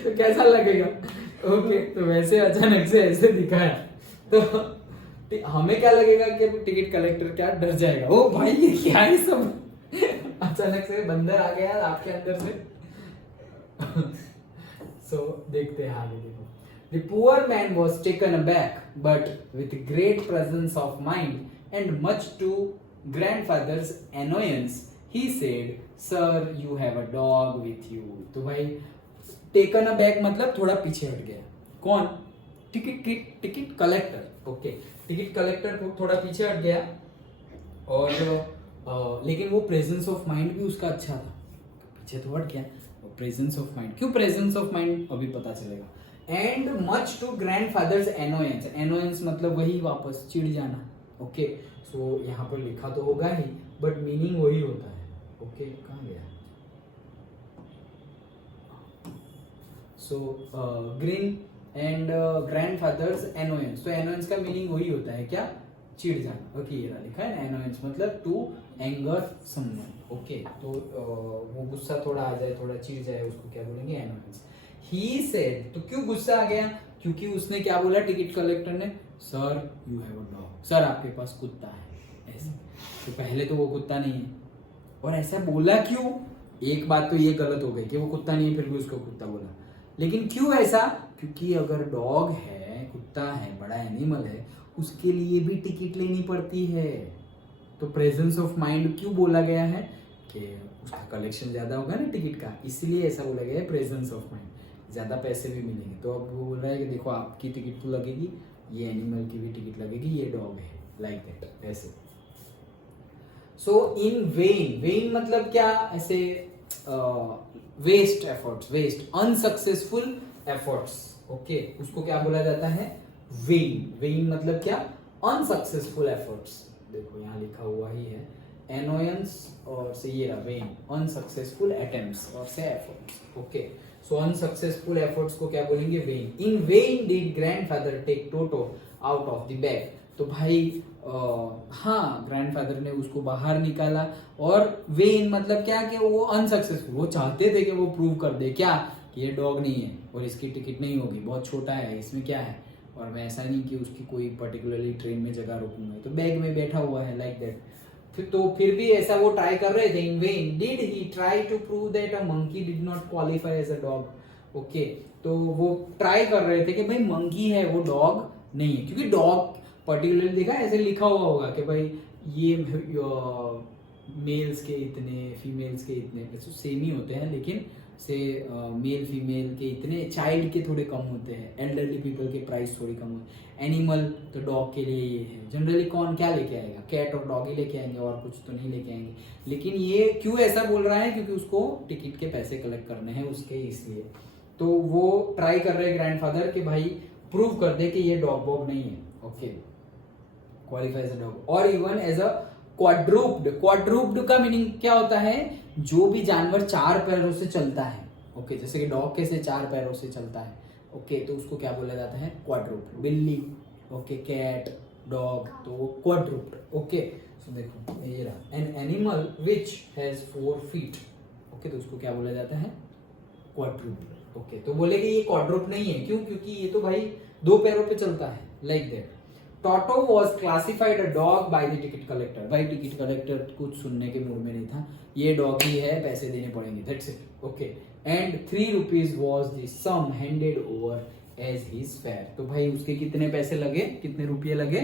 तो कैसा लगेगा? ओके, तो वैसे अचानक से ऐसे दिखाया तो हमें क्या लगेगा कि टिकट कलेक्टर क्या डर जाएगा, ओ भाई ये क्या है सब, अचानक से बंदर आ गया आपके अंदर से। सो देखते हैं आगे। देखो, the poor man was taken aback but with great presence of mind and much to grandfather's annoyance he said, sir you have a dog with you। तो भाई टेकन अबैक मतलब थोड़ा पीछे हट गया। कौन? Ticket collector. Okay, ticket collector को थोड़ा पीछे हट गया, और लेकिन वो प्रेजेंस ऑफ माइंड भी उसका अच्छा था, पीछे तो हट गया। प्रेजेंस ऑफ माइंड, क्यों प्रेजेंस ऑफ माइंड अभी पता चलेगा। And much to grandfather's annoyance. Annoyance मतलब वही वापस चिढ़ जाना। ओके, सो यहाँ पर लिखा तो होगा ही बट मीनिंग वही होता है। ओके, कहाँ गया? So green and grandfathers annoyance. तो एनोयंस का मीनिंग वही होता है, क्या? चिढ़ जाना। ओके, ये लिखा है एनोयंस मतलब टू एंगर समवन। ओके, तो वो गुस्सा थोड़ा आ जाए, थोड़ा चिढ़ जाए, उसको क्या बोलेंगे? एनोयंस। ही सेड, तो क्यों गुस्सा आ गया? क्योंकि उसने क्या बोला टिकट कलेक्टर ने? Sir you have a dog. Sir आपके पास कुत्ता है। ऐसे तो पहले तो वो कुत्ता नहीं है, और ऐसा बोला क्यों? एक बात तो ये गलत हो गई कि वो कुत्ता नहीं है फिर भी उसको कुत्ता बोला, लेकिन क्यों ऐसा? क्योंकि अगर डॉग है, कुत्ता है, बड़ा एनिमल है, उसके लिए भी टिकट लेनी पड़ती है। तो प्रेजेंस ऑफ माइंड क्यों बोला गया है कि उसका कलेक्शन ज्यादा होगा ना टिकट का, इसलिए ऐसा बोला गया है प्रेजेंस ऑफ माइंड, ज्यादा पैसे भी मिलेंगे। तो अब वो बोल रहा है कि देखो आपकी टिकट तो लगेगी, ये एनिमल की भी टिकट लगेगी, ये डॉग है, लाइक दैट, ऐसे। सो इन वेन, वेन मतलब क्या? ऐसे waste efforts, waste, unsuccessful efforts. Okay, उसको क्या बोला जाता है? वेन। वेन मतलब क्या? Unsuccessful efforts. देखो यहाँ लिखा हुआ ही है, एनोयंस और से ये रहा वेन, अनसक्सेसफुल अटेम्प्ट्स और से efforts. Okay, so unsuccessful efforts को क्या बोलेंगे? Vain. In vain did grandfather take Toto out of the bag. तो भाई हाँ, ग्रैंडफादर ने उसको बाहर निकाला, और वेन मतलब क्या कि वो अनसक्सेसफुल, वो चाहते थे कि वो प्रूव कर दे क्या कि ये डॉग नहीं है और इसकी टिकट नहीं होगी, बहुत छोटा है, इसमें क्या है, और मैं ऐसा नहीं कि उसकी कोई पर्टिकुलरली ट्रेन में जगह रुकूंगा, तो बैग में बैठा हुआ है, लाइक दैट। फिर भी ऐसा वो ट्राई कर रहे थे. In vain did he try to prove that a monkey did not qualify as a dog. Okay, तो वो ट्राई कर रहे थे कि भाई मंकी है वो डॉग नहीं है, क्योंकि डॉग पर्टिकुलरली देखा ऐसे लिखा हुआ होगा कि भाई ये मेल्स के इतने, फीमेल्स के इतने, सेम ही होते हैं लेकिन से मेल फीमेल के इतने, चाइल्ड के थोड़े कम होते हैं, एल्डरली पीपल के प्राइस थोड़ी कम होते हैं. एनिमल तो डॉग के लिए ये है. जनरली कौन क्या लेके आएगा, कैट और डॉग ही लेके आएंगे और कुछ तो नहीं लेके आएंगे. लेकिन ये क्यों ऐसा बोल रहा है, क्योंकि उसको टिकट के पैसे कलेक्ट करने हैं उसके, इसलिए. तो वो ट्राई कर रहे हैं ग्रैंडफादर कि भाई प्रूव कर दे कि ये डॉग बॉग नहीं है. Okay, qualify as a dog और even as a quadruped. Quadruped का मीनिंग क्या होता है, जो भी जानवर 4 पैरों से चलता है. ओके, जैसे कि डॉग कैसे 4 पैरों से चलता है. ओके, तो उसको क्या बोला जाता है, क्वाड्रूप्ड. बिल्ली, ओके, कैट, डॉग, तो वो क्वाड्रूप्ड. ओके, सो देखो ये रहा, an animal which has 4 feet. Okay, तो उसको क्या बोला जाता है, क्वाड्रूप्ड. ओके, तो बोले कि ये क्वाड्रूप्ड नहीं है, क्यों, क्योंकि ये तो भाई 2 पैरों पे चलता है. Like that. Toto was classified a dog by the ticket collector. भाई टिकट कलेक्टर कुछ सुनने के मूड में नहीं था, ये डॉग ही है, पैसे देने पड़ेंगे, that's it. Okay, and 3 rupees was the sum handed over as his fare. तो भाई उसके कितने पैसे लगे, कितने रुपये लगे,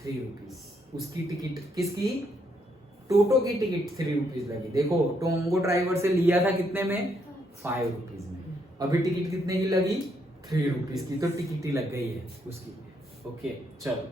3 रुपीज. उसकी टिकट, किसकी, टोटो की टिकट 3 रुपीज लगी. देखो टोंगो ड्राइवर से लिया था कितने में, 5 रुपीज में. अभी टिकट कितने की लगी, 3 रुपीज की. तो टिकट ही लग गई है उसकी. ओके, चलो.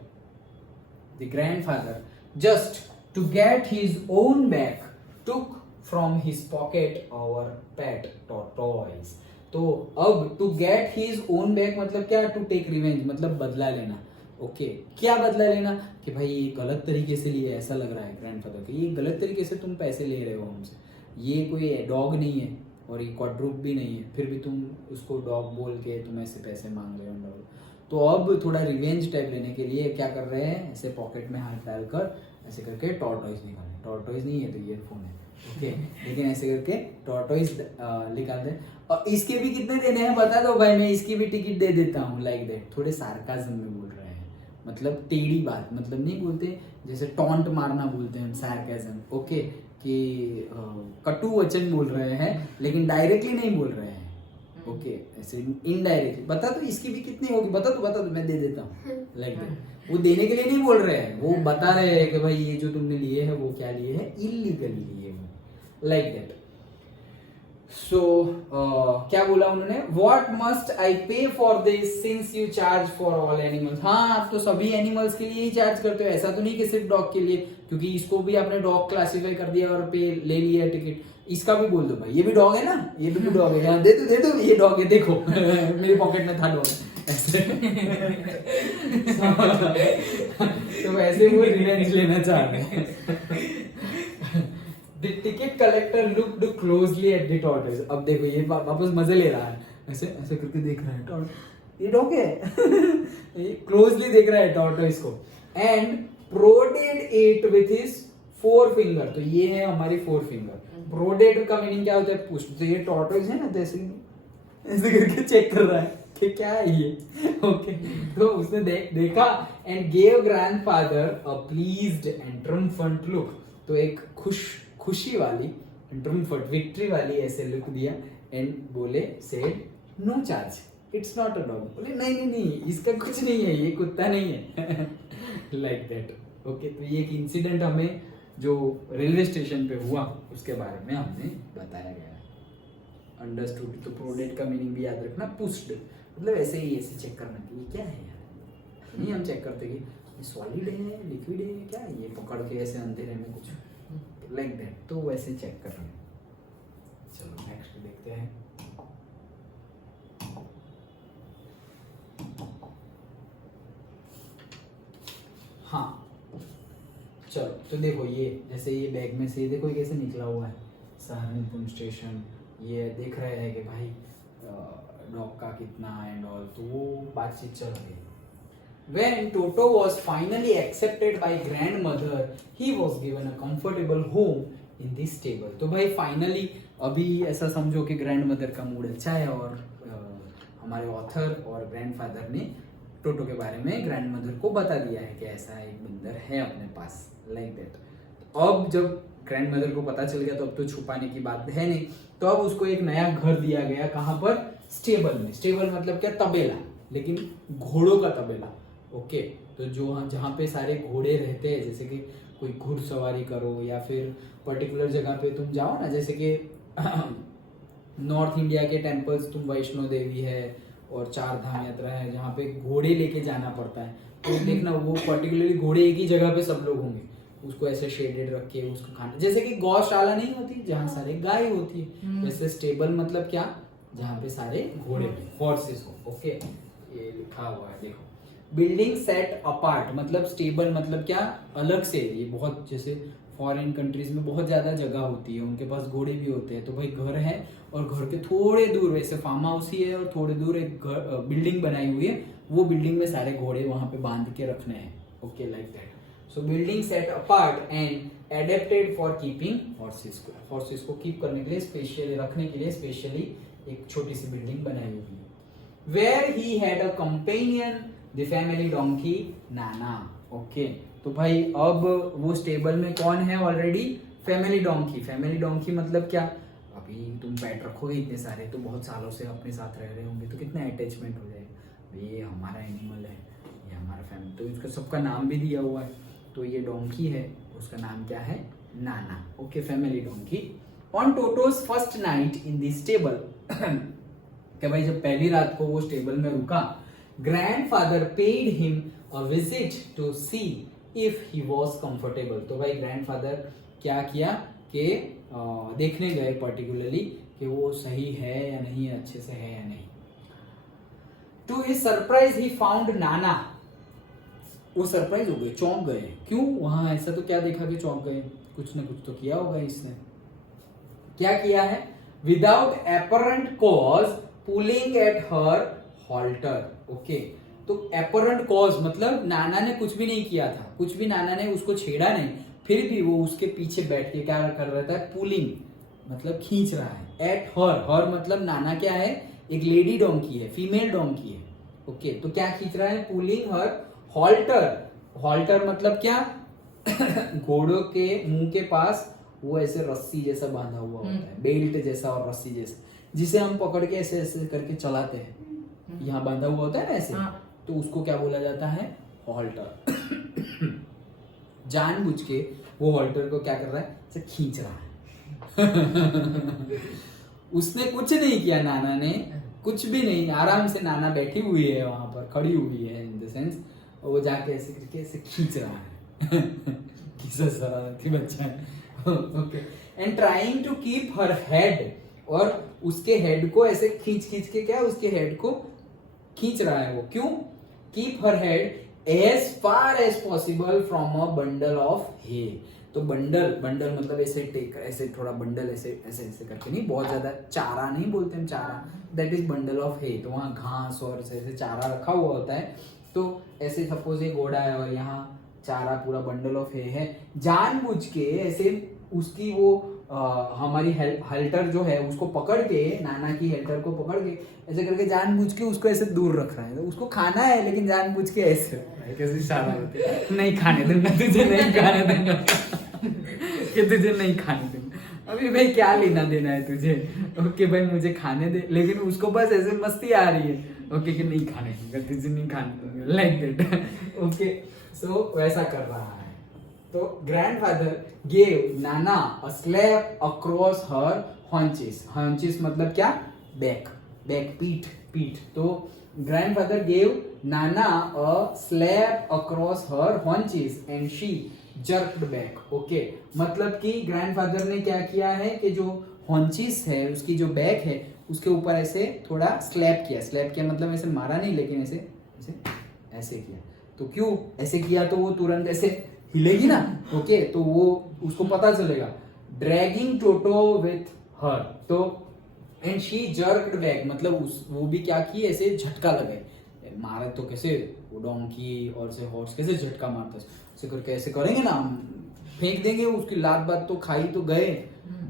The grandfather just to get his own back took from his pocket our pet tortoise. तो अब to get his own back मतलब क्या, टू टेक रिवेंज मतलब बदला लेना. ओके, क्या बदला लेना, कि भाई ये गलत तरीके से लिए, ऐसा लग रहा है ग्रैंडफादर कि ये गलत तरीके से तुम पैसे ले रहे हो हमसे, ये कोई डॉग नहीं है और ये क्वाड्रूप भी नहीं है, फिर भी तुम उसको डॉग बोल के तुम ऐसे पैसे मांग रहे हो. तो अब थोड़ा रिवेंज टाइप लेने के लिए क्या कर रहे हैं, ऐसे पॉकेट में हाथ डालकर ऐसे करके टॉर्टोइज निकाले. टॉर्टोइज नहीं है तो ईयरफोन है. ओके, लेकिन ऐसे करके टॉर्टोइज निकाल दे. और इसके भी कितने देने हैं बता दो भाई, मैं इसकी भी टिकट दे देता हूँ. Like that. थोड़े सार्काज्म में बोल रहे हैं, मतलब टेढ़ी बात, मतलब नहीं बोलते, जैसे टॉन्ट मारना बोलते हैं सार्काज्म. ओके, कि कटु वचन बोल रहे हैं लेकिन डायरेक्टली नहीं बोल रहे हैं. ओके, ऐसे इनडायरेक्टली. बता दो इसकी भी कितनी होगी, बता दो मैं दे देता हूँ. Like that. वो देने के लिए नहीं बोल रहे हैं, वो बता रहे हैं कि भाई ये जो तुमने लिए है वो क्या लिए है, इलीगली लिए है. Like that. सो क्या बोला उन्होंने, व्हाट मस्ट आई पे for this since you charge for all animals. हाँ, आप तो सभी एनिमल्स के लिए ही चार्ज करते हो, ऐसा तो नहीं कि सिर्फ डॉग के लिए, क्योंकि इसको भी आपने डॉग क्लासिफाई कर दिया और पे ले लिया टिकट. इसका भी बोल दो भाई, ये भी डॉग है ना, ये भी डॉग है, यहाँ दे दो ये डॉग है, देखो मेरे पॉकेट में था डॉग. ऐसे तो वैसे वो रिवेंज लेना चाह रहे हैं. The ticket collector looked closely at the tortoise. अब देखो ये वापस मजे ले रहा है, ऐसे ऐसे करके देख रहा है, ये डॉग है. ये क्लोजली देख रहा है टॉर्टोइज को. And prodded it with his 4 finger. तो ये है हमारी 4 फिंगर. प्रोडेड का मीनिंग क्या होता है, पुश. तो ये टॉर्टोइज है ना, तो ऐसे करके चेक कर रहा है कि क्या है ये. ओके, तो उसने देखा and gave grandfather a pleased and triumphant look. तो एक खुशी वाली, ट्रिumphant विक्ट्री वाली ऐसे लुक दिया एंड बोले, said no charge, it's not a dog. बोले नहीं इसका कुछ नहीं है, ये कुत्ता नहीं है. Like that. ओके, तो ये एक इंसिडेंट हमें जो रेलवे स्टेशन पे हुआ उसके बारे में हमने बताया गया है. अंडरस्टूड. तो प्रोडेड का मीनिंग भी याद रखना, पुश्ड मतलब ऐसे ही ऐसे चेक करना कि ये क्या है यार. नहीं हम चेक करते कि सॉलिड है, लिक्विड है, क्या है ये, पकड़ के ऐसे अंधेरे में कुछ, लाइक दैट. तो वैसे चेक कर रहे हैं. चलो नेक्स्ट देखते हैं. हाँ चलो, तो देखो ये जैसे ये बैग में से देखो ये कैसे निकला हुआ है, सहारनपुर स्टेशन. ये देख रहे हैं कि भाई डॉग का कितना एंड ऑल, तो वो बातचीत चल रही है. When Toto was finally accepted by grandmother, he was given a comfortable home in this stable. तो भाई फाइनली अभी ऐसा समझो कि ग्रैंडमदर का मूड अच्छा है और हमारे ऑथर और ग्रैंडफादर ने टोटो के बारे में ग्रैंडमदर को बता दिया है कि ऐसा एक बंदर है अपने पास. Like that. अब जब ग्रैंड मदर को पता चल गया तो अब तो छुपाने की बात है नहीं, तो अब उसको एक नया घर दिया गया। कहाँ पर? स्टेबल में। स्टेबल मतलब क्या? तबेला, लेकिन घोड़ों का तबेला। ओके, तो जो जहाँ पे सारे घोड़े रहते हैं, जैसे कि कोई घुड़सवारी करो या फिर पर्टिकुलर जगह पे तुम जाओ ना, जैसे कि नॉर्थ इंडिया के टेम्पल्स, तुम वैष्णो देवी है और चार धाम यात्रा है जहाँ पे घोड़े लेके जाना पड़ता है, तो देखना वो पर्टिकुलरली घोड़े एक ही जगह पे सब लोग होंगे, उसको ऐसे शेडेड रख के उसको खाना, जैसे कि गौशाला नहीं होती जहाँ सारे गाय होती है, वैसे स्टेबल मतलब क्या? जहाँ पे सारे घोड़े हॉर्सेस हो। ओके, ये लिखा हुआ है देखो। बिल्डिंग सेट अपार्ट मतलब स्टेबल मतलब क्या? अलग से। ये बहुत, जैसे फॉरेन कंट्रीज में बहुत ज्यादा जगह होती है, उनके पास घोड़े भी होते हैं, तो भाई घर है और घर के थोड़े दूर, वैसे फार्म हाउस ही है और थोड़े दूर एक बिल्डिंग बनाई हुई है, वो बिल्डिंग में सारे घोड़े वहां पे बांध के रखने हैं। Okay, like that. So building set apart and adapted for keeping horses को, हॉर्सेस को कीप करने के लिए, स्पेशली रखने के लिए स्पेशली एक छोटी सी बिल्डिंग बनाई हुई है। Where he had a companion the family donkey Nana. Okay, तो भाई अब वो स्टेबल में कौन है already? Family donkey. Family donkey मतलब क्या? अभी तुम पेट रखोगे इतने सारे, तो बहुत सालों से अपने साथ रह रहे होंगे, तो कितना अटैचमेंट हो जाएगा, ये हमारा एनिमल है, ये हमारा फैमिली, तो इसका सबका नाम भी दिया हुआ है। तो ये डोंकी है, उसका नाम क्या है? नाना। Okay, family donkey. On Toto's first night in the stable, कि भाई जब पहली रात को वो स्टेबल में रुका, grandfather paid him a visit to see if he was comfortable. तो भाई ग्रैंडफादर क्या किया कि देखने गए पर्टिकुलरली कि वो सही है या नहीं, अच्छे से है या नहीं। To his surprise he found Nana. वो सरप्राइज हो गए, चौंक गए। क्यों? वहां ऐसा तो क्या देखा कि चौंक गए? कुछ ना कुछ तो किया होगा इसने। क्या किया है? Without apparent cause pulling at her halter. Okay, तो एपरेंट कॉज मतलब नाना ने कुछ भी नहीं किया था, कुछ भी नाना ने उसको छेड़ा नहीं, फिर भी वो उसके पीछे बैठ के क्या कर रहा था? पुलिंग मतलब खींच रहा है। एट हर, हर मतलब नाना क्या है? एक लेडी डोंकी है, फीमेल डोंकी है। ओके, तो क्या खींच रहा है? पुलिंग हर हॉल्टर। हॉल्टर मतलब क्या? घोड़ों के मुंह के पास वो ऐसे रस्सी जैसा बांधा हुआ होता है, बेल्ट जैसा और रस्सी जैसा, जिसे हम पकड़ के ऐसे ऐसे करके चलाते हैं, यहाँ बांधा हुआ होता है ना ऐसे, तो उसको क्या बोला जाता है? हॉल्टर। जानबूझ के वो हॉल्टर को क्या कर रहा है? ऐसे खींच रहा है। उसने कुछ नहीं किया, नाना ने कुछ भी नहीं, आराम से नाना बैठी हुई है वहां पर, खड़ी हुई है इन द सेंस, वो जाके ऐसे करके ऐसे खींच रहा है। किसा शरारती बच्चा है। Okay, and trying to keep her head, और उसके हेड को ऐसे खींच खींच के क्या? उसके हेड को खींच रहा है वो। क्यों? Keep her head as far as possible from a bundle of hay. तो बंडल, बंडल मतलब ऐसे टेक, ऐसे थोड़ा बंडल ऐसे ऐसे ऐसे करके नहीं, बहुत ज्यादा चारा नहीं बोलते हम, चारा, that is bundle of hay. तो वहां घास और ऐसे चारा रखा हुआ होता है, तो ऐसे सपोज ये घोड़ा है और यहाँ चारा पूरा बंडल ऑफ हे है, जानबूझ के ऐसे उसकी वो हमारी हल्टर जो है उसको पकड़ के, नाना की हल्टर को पकड़ के ऐसे करके जानबूझ के उसको ऐसे दूर रख रहा है। तो उसको खाना है लेकिन जानबूझ के ऐसे, कैसे इशारा होती है, नहीं खाने दूंगा तुझे, नहीं खाने दूंगा, कि तुझे नहीं खाने दूंगा। अभी भाई क्या लेना देना है तुझे? ओके भाई मुझे खाने दे, लेकिन उसको बस ऐसे मस्ती आ रही है, ओके कि नहीं खाने दूंगा तुझे, नहीं खाने दूंगा, लाइक दैट। ओके, सो वैसा कर रहा है। तो grandfather gave Nana a slap across her haunches. Haunches मतलब क्या? बैक, बैक, पीठ, पीठ। तो grandfather gave Nana a slap across her haunches and she jerked back. Okay, मतलब कि ग्रैंडफादर ने क्या किया है कि जो हॉन्चेस है, उसकी जो बैक है, उसके ऊपर ऐसे थोड़ा स्लैप किया। स्लैप किया मतलब ऐसे मारा नहीं, लेकिन ऐसे ऐसे ऐसे किया। तो क्यों ऐसे किया? तो वो तुरंत ऐसे हिलेगी ना। ओके, तो वो उसको पता चलेगा। ड्रैगिंग टोटो विथ हर, तो एंड शी जर्क्ड बैक मतलब वो भी क्या की? ऐसे झटका लगे, मारे तो कैसे वो डोंकी और से हॉर्स कैसे झटका मारता है, ऐसे करके ऐसे करेंगे ना, फेंक देंगे, उसकी लात बात तो खाई तो गए,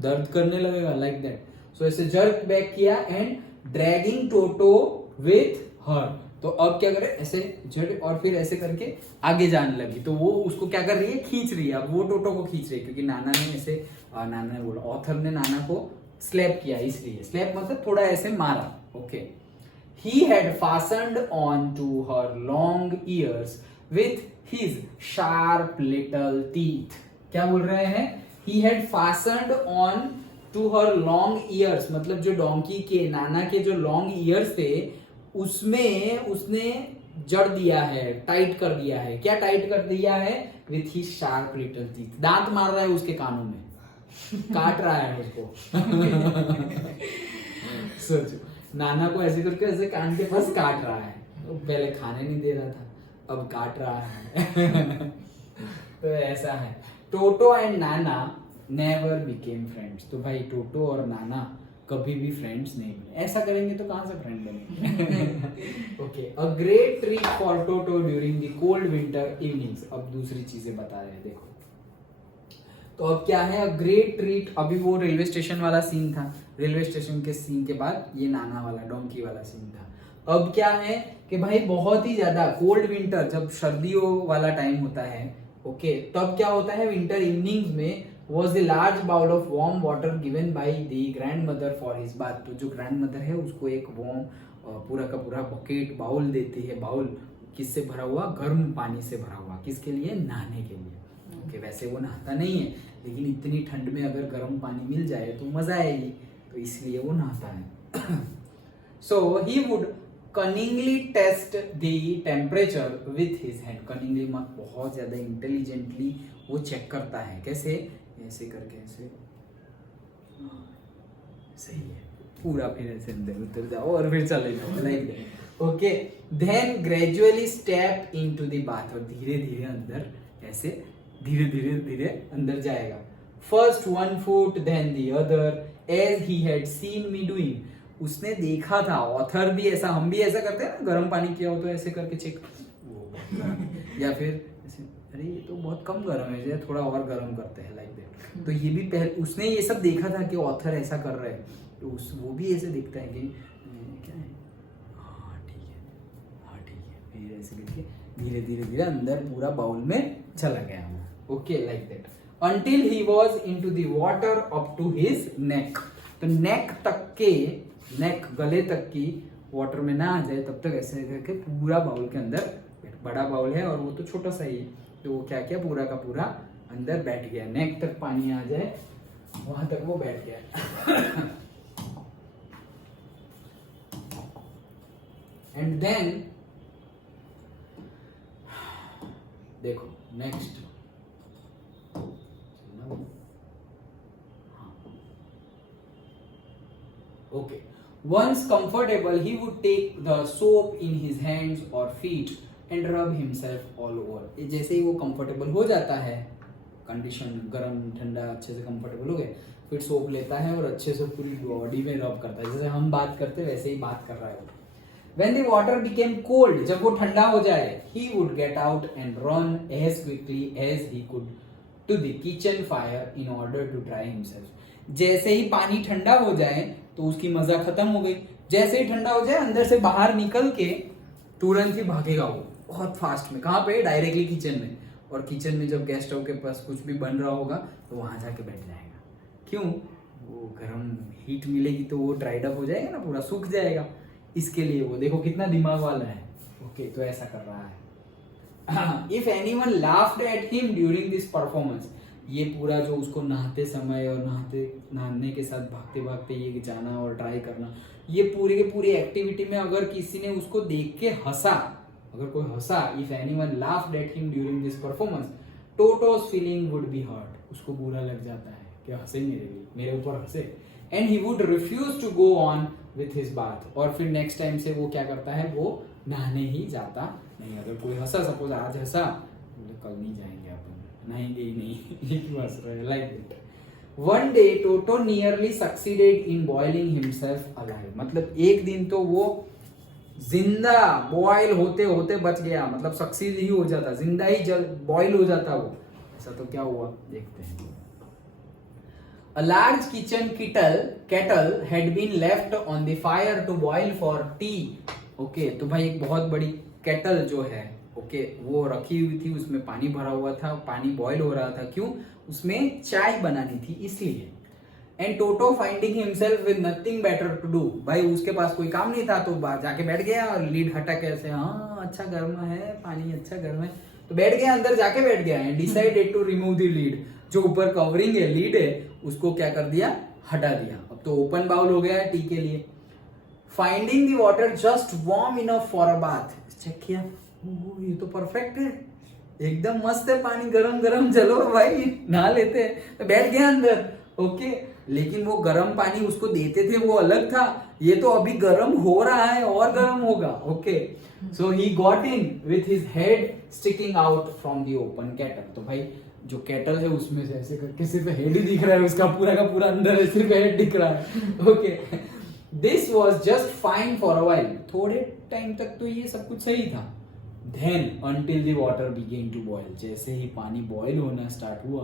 दर्द करने लगेगा, लाइक दैट। सो ऐसे जर्क बैक किया and dragging Toto with her, तो अब क्या करे, ऐसे झट और फिर ऐसे करके आगे जाने लगी, तो वो उसको क्या कर रही है, खींच रही है। अब वो टोटो को खींच रही है क्योंकि नाना ने ऐसे, नाना ने बोला, ऑथर ने नाना को स्लैप किया, इसलिए स्लैप मतलब थोड़ा ऐसे मारा। Okay, he had fastened on to her long ears with his sharp little teeth। क्या बोल रहे हैं, he had fastened on to her long ears, मतलब जो डोंकी के, नाना के जो लॉन्ग ईयर्स थे उसमें उसने जड़ दिया है, टाइट कर दिया है। क्या टाइट कर दिया है, with his sharp little teeth, दांत मार रहा है उसके कानों में, काट रहा है उसको। सोचो, नाना को ऐसे करके ऐसे कान के पास काट रहा है, तो पहले खाने नहीं दे रहा था, अब काट रहा है। तो ऐसा है, टोटो and Nana never became friends. तो भाई टोटो और नाना कभी भी फ्रेंड्स नहीं बने, ऐसा करेंगे तो कहां से फ्रेंड बनेंगे। Okay, a great treat for Toto during the cold winter evenings. अब दूसरी चीजें बता रहे हैं, देखो तो अब क्या है, अ ग्रेट ट्रीट। अभी वो रेलवे स्टेशन वाला सीन था, रेलवे स्टेशन के सीन के बाद ये नाना वाला डोंकी वाला सीन था। अब क्या है कि भाई बहुत ही ज्यादा कोल्ड विंटर, जब सर्दियों वाला टाइम होता है, ओके, तब क्या होता है, विंटर इवनिंग्स में was the large bowl of warm water given by the grandmother for his bath। तो जो ग्रैंड मदर है उसको एक वार्म पूरा का पूरा बकेट बाउल देती है। बाउल किससे भरा हुआ, गर्म पानी से भरा हुआ, किसके लिए, नहाने के लिए। ओके, वैसे वो नहाता नहीं है, लेकिन इतनी ठंड में अगर गर्म पानी मिल जाए तो मजा आएगी, तो इसलिए वो नहाता है। So he would cunningly test the temperature with his hand. Cunningly मत, बहुत ज्यादा इंटेलिजेंटली वो चेक करता है। कैसे, ऐसे करके, ऐसे, सही है, पूरा फिर ऐसे अंदर उतर जाओ और फिर चले जाओ, like okay. Then gradually step into the bath, और धीरे धीरे अंदर, ऐसे धीरे धीरे धीरे अंदर जाएगा। First one foot then the other as he had seen me doing. उसने देखा था, ऑथर भी ऐसा, हम भी ऐसा करते हैं ना, गर्म पानी किया हो तो ऐसे करके चेक, या फिर ऐसे, अरे ये तो बहुत कम गर्म है, थोड़ा और गर्म करते हैं, लाइक दैट। तो ये भी पहले उसने ये सब देखा था कि ऑथर ऐसा कर रहा है, तो वो भी ऐसे देखता है कि क्या है, हाँ ठीक है, हाँ ठीक है, फिर ऐसे करके धीरे धीरे धीरे अंदर पूरा बाउल में चला गया। Okay, like that, until he was into the water up to his neck। तो नेक तक के, नेक गले तक की वाटर में ना आ जाए तब तक ऐसे करके पूरा बाउल के अंदर, बड़ा बाउल है और वो तो छोटा सा ही है, तो वो क्या किया, पूरा का पूरा अंदर बैठ गया, नेक तक पानी आ जाए वहां तक वो बैठ गया। एंड देन देखो next, okay, once comfortable he would take the soap in his hands or feet and rub himself all over। जैसे ही वो कंफर्टेबल हो जाता है, कंडीशन गर्म ठंडा अच्छे से कंफर्टेबल हो गए, फिर सोप लेता है और अच्छे से पूरी बॉडी में रब करता है, जैसे हम बात करते हैं वैसे ही बात कर रहा है। When the water became cold, जब वो ठंडा हो जाए, he would get out and run as quickly as he could to the kitchen fire in order to dry himself। जैसे ही पानी ठंडा हो जाए तो उसकी मजा खत्म हो गई, जैसे ही ठंडा हो जाए अंदर से बाहर निकल के तुरंत ही भागेगा वो बहुत फास्ट में, कहाँ पे, डायरेक्टली किचन में। और किचन में जब गैस स्टोव के पास कुछ भी बन रहा होगा तो वहां जाके बैठ जाएगा, क्यों, वो गर्म हीट मिलेगी तो वो ड्राइड अप हो जाएगा ना, पूरा सूख जाएगा, इसके लिए वो देखो कितना दिमाग वाला है। ओके, तो ऐसा कर रहा है। If anyone laughed at him during this performance, ये पूरा जो उसको नहाते समय और नहाने के साथ भागते भागते ये जाना और ट्राई करना, ये पूरी की पूरी एक्टिविटी में अगर किसी ने उसको देख के हंसा, अगर कोई हंसा, if anyone laughed at him during this performance, Toto's feeling would be hurt. उसको बुरा लग जाता है कि हंसे मेरे ऊपर हंसे, and he would refuse to go on with his bath. और फिर नेक्स्ट टाइम से वो क्या करता है, वो नहाने ही जाता नहीं। अगर कोई हंसा, सपोज आज हंसा, कल नहीं जाएंगे अपन, नहाएंगे ही नहीं, ये क्यों हंस रहे, like that. One day toto nearly succeeded in boiling himself alive. मतलब एक दिन तो वो जिंदा बॉयल होते होते बच गया, मतलब सक्सीड ही हो जाता, जिंदा ही बॉयल हो जाता वो। ऐसा तो क्या हुआ, देखते हैं। A large kitchen kettle had been left on the fire to boil for tea okay तो भाई एक बहुत बड़ी केटल जो है ओके वो रखी हुई थी, उसमें पानी भरा हुआ था, पानी बॉईल हो रहा था। क्यों? उसमें चाय बनानी थी इसलिए। And Toto finding himself with nothing better to do, भाई उसके पास कोई काम नहीं था तो जाके बैठ गया और लीड हटा के ऐसे, हाँ अच्छा गर्म है पानी, अच्छा गर्म है, तो बैठ गया अंदर, जाके बैठ गया and decided to remove the lid. जो ऊपर कवरिंग है, लीड है, उसको क्या कर दिया, हटा दिया। अब तो ओपन बाउल हो गया है टी के लिए। Finding the water just warm enough for a bath, check किया, ये तो परफेक्ट है, एकदम मस्त है पानी, गरम गरम, चलो भाई नहा लेते हैं, तो बैठ गया अंदर। ओके लेकिन वो गर्म पानी उसको देते थे वो अलग था, ये तो अभी गर्म हो रहा है और गर्म होगा। Okay so he got in with his head sticking out from the open kettle. तो भाई जो केटल है उसमें से ऐसे करके सिर्फ हेड ही दिख रहा है उसका, पूरा का पूरा अंदर सिर्फ हेड दिख रहा है। Okay this was just fine for a while, थोड़े टाइम तक तो ये सब कुछ सही था। Then until the water began to boil, जैसे ही पानी बॉयल होना स्टार्ट हुआ,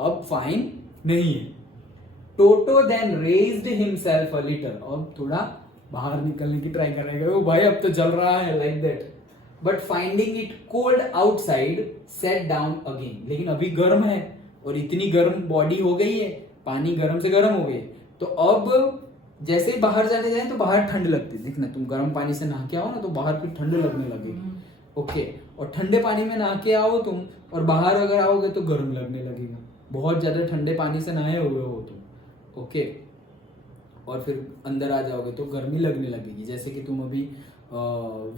अब फाइन नहीं है। Toto then raised himself a little, अब थोड़ा बाहर निकलने की ट्राई कर रहा है, ओ भाई अब तो जल रहा है like that, but finding it cold outside set down again, लेकिन अभी गर्म है और इतनी गर्म बॉडी हो गई है, पानी गर्म से गर्म हो गई, तो अब जैसे ही बाहर जाने जाए तो बाहर ठंड लगती है। देखना तुम गर्म पानी से नहा के आओ ना तो बाहर फिर ठंड लगने लगेगी। ओके और ठंडे पानी में नहा के आओ तुम और बाहर अगर आओगे तो गर्म लगने लगेगा, बहुत ज्यादा ठंडे पानी से नहाए हुए हो तुम। ओके और फिर अंदर आ जाओगे तो गर्मी लगने लगेगी। जैसे कि तुम अभी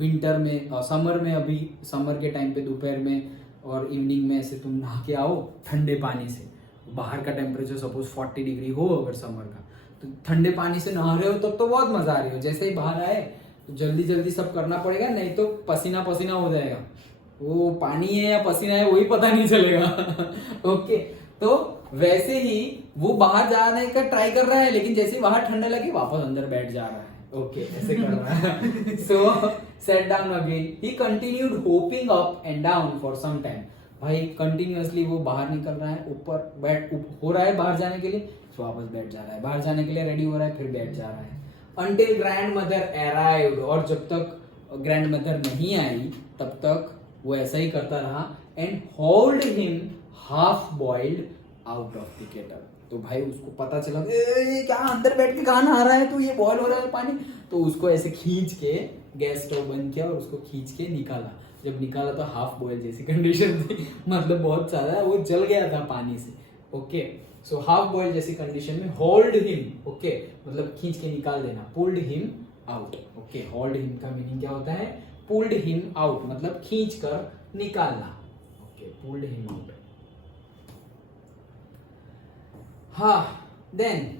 विंटर में समर में, अभी समर के टाइम पे दोपहर में और इवनिंग में ऐसे तुम नहा के आओ ठंडे पानी से, बाहर का टेम्परेचर सपोज 40 डिग्री हो अगर समर का, तो ठंडे पानी से नहा रहे हो तब तो बहुत मजा आ रही हो, जैसे ही बाहर आए तो जल्दी जल्दी सब करना पड़ेगा, नहीं तो पसीना पसीना हो जाएगा, वो पानी है या पसीना है वही पता नहीं चलेगा। ओके तो वैसे ही वो बाहर जाने का ट्राई कर रहा है, लेकिन जैसे बाहर ठंडा लगे वापस अंदर बैठ जा रहा है। ओके ऐसे कर रहा है। So sat down again, he continued hopping up and down for some time, भाई कंटिन्यूअसली वो बाहर निकल रहा है, ऊपर बैठ हो रहा है बाहर जाने के लिए, वापस बैठ जा रहा है, बाहर जाने के लिए रेडी हो रहा है, फिर बैठ जा रहा है। Until grandmother arrived, और जब तक ग्रैंड मदर नहीं आई तब तक वो ऐसा ही करता रहा। And hold him half boiled out of the kettle, तो भाई उसको पता चला ये क्या अंदर बैठ के कहाँ नहा रहा है, तो ये बॉयल हो रहा है पानी, तो उसको ऐसे खींच के गैस स्टोव बंद किया और उसको खींच के निकाला। जब निकाला तो हाफ बॉयल जैसी कंडीशन थी, मतलब बहुत ज्यादा वो जल गया था पानी से। ओके सो हाफ बॉइल जैसी कंडीशन में होल्ड हिम, ओके मतलब खींच के निकाल देना, pulled him out. Okay hold him का मीनिंग क्या होता है, पुल्ड हिम आउट मतलब खींच कर निकालना। Okay pulled him out. हाँ then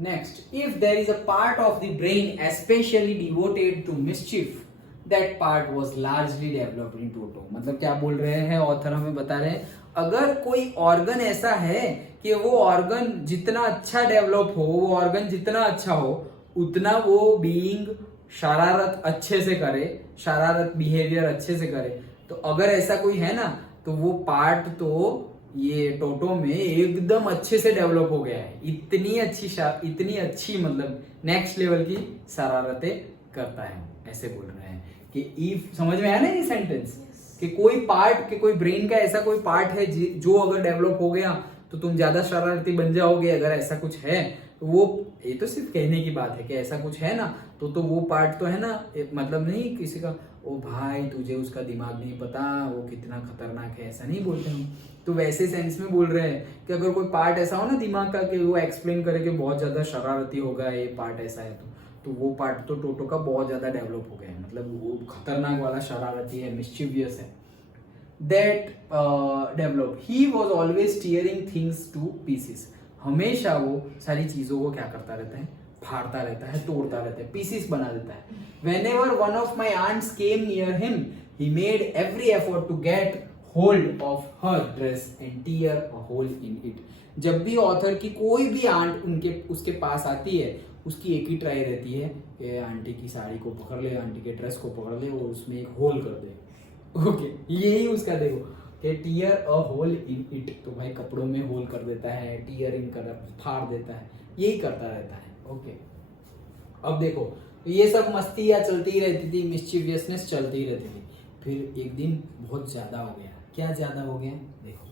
next, if there is a part of the brain especially devoted to mischief, that part was largely developed in Toto. मतलब क्या बोल रहे हैं ऑथर, हमें बता रहे हैं अगर कोई ऑर्गन ऐसा है कि वो ऑर्गन जितना अच्छा डेवलप हो, वो ऑर्गन जितना अच्छा हो, उतना वो बीइंग शरारत अच्छे से करे, शरारत बिहेवियर अच्छे से करे, तो अगर ऐसा कोई है ना तो वो पार्ट तो ये टोटो में एकदम अच्छे से डेवलप हो गया है, इतनी अच्छी मतलब नेक्स्ट लेवल की शरारतें करता है, ऐसे बोल रहे हैं। कि इफ समझ में आया ना ये सेंटेंस, कि कोई पार्ट के कोई ब्रेन का ऐसा कोई पार्ट है जो अगर डेवलप हो गया तो तुम ज्यादा शरारती बन जाओगे, अगर ऐसा कुछ है तो वो, ये तो सिर्फ कहने की बात है कि ऐसा कुछ है ना तो वो पार्ट तो है ना, मतलब नहीं किसी का ओ भाई तुझे उसका दिमाग नहीं पता वो कितना खतरनाक है, ऐसा नहीं बोलते हम, तो वैसे सेंस में बोल रहे हैं कि अगर कोई पार्ट ऐसा हो ना दिमाग का कि वो एक्सप्लेन करे कि बहुत ज्यादा शरारती होगा ये पार्ट ऐसा है, तो वो पार्ट तो टोटो का बहुत ज्यादा डेवलप हो गया है, मतलब वो खतरनाक वाला शरारती है, मिस्chievous है। That develop, he was always tearing things two pieces, हमेशा वो सारी चीजों को क्या करता रहता है, फाड़ता रहता है, तोड़ता रहता है, पीसेस बना देता है। Whenever one of my aunts came near him, he made every effort to get hold of her dress and tear a hole in it. जब भी ऑथर की कोई भी आंट उसके पास आती है, उसकी एक ही ट्राई रहती है कि आंटी की साड़ी को पकड़ ले, आंटी के ड्रेस को पकड़ ले और उसमें एक होल कर दे। ओके यही उसका देखो कि tear a hole in it, तो भाई कपड़ों में होल कर देता है, टीयर इन कर फाड़ देता है, यही करता रहता है। ओके अब देखो तो ये सब मस्तियाँ चलती रहती थी, मिस्चीवियसनेस चलती रहती थी। फिर एक दिन बहुत ज्यादा हो गया। क्या ज्यादा हो गया? देखो,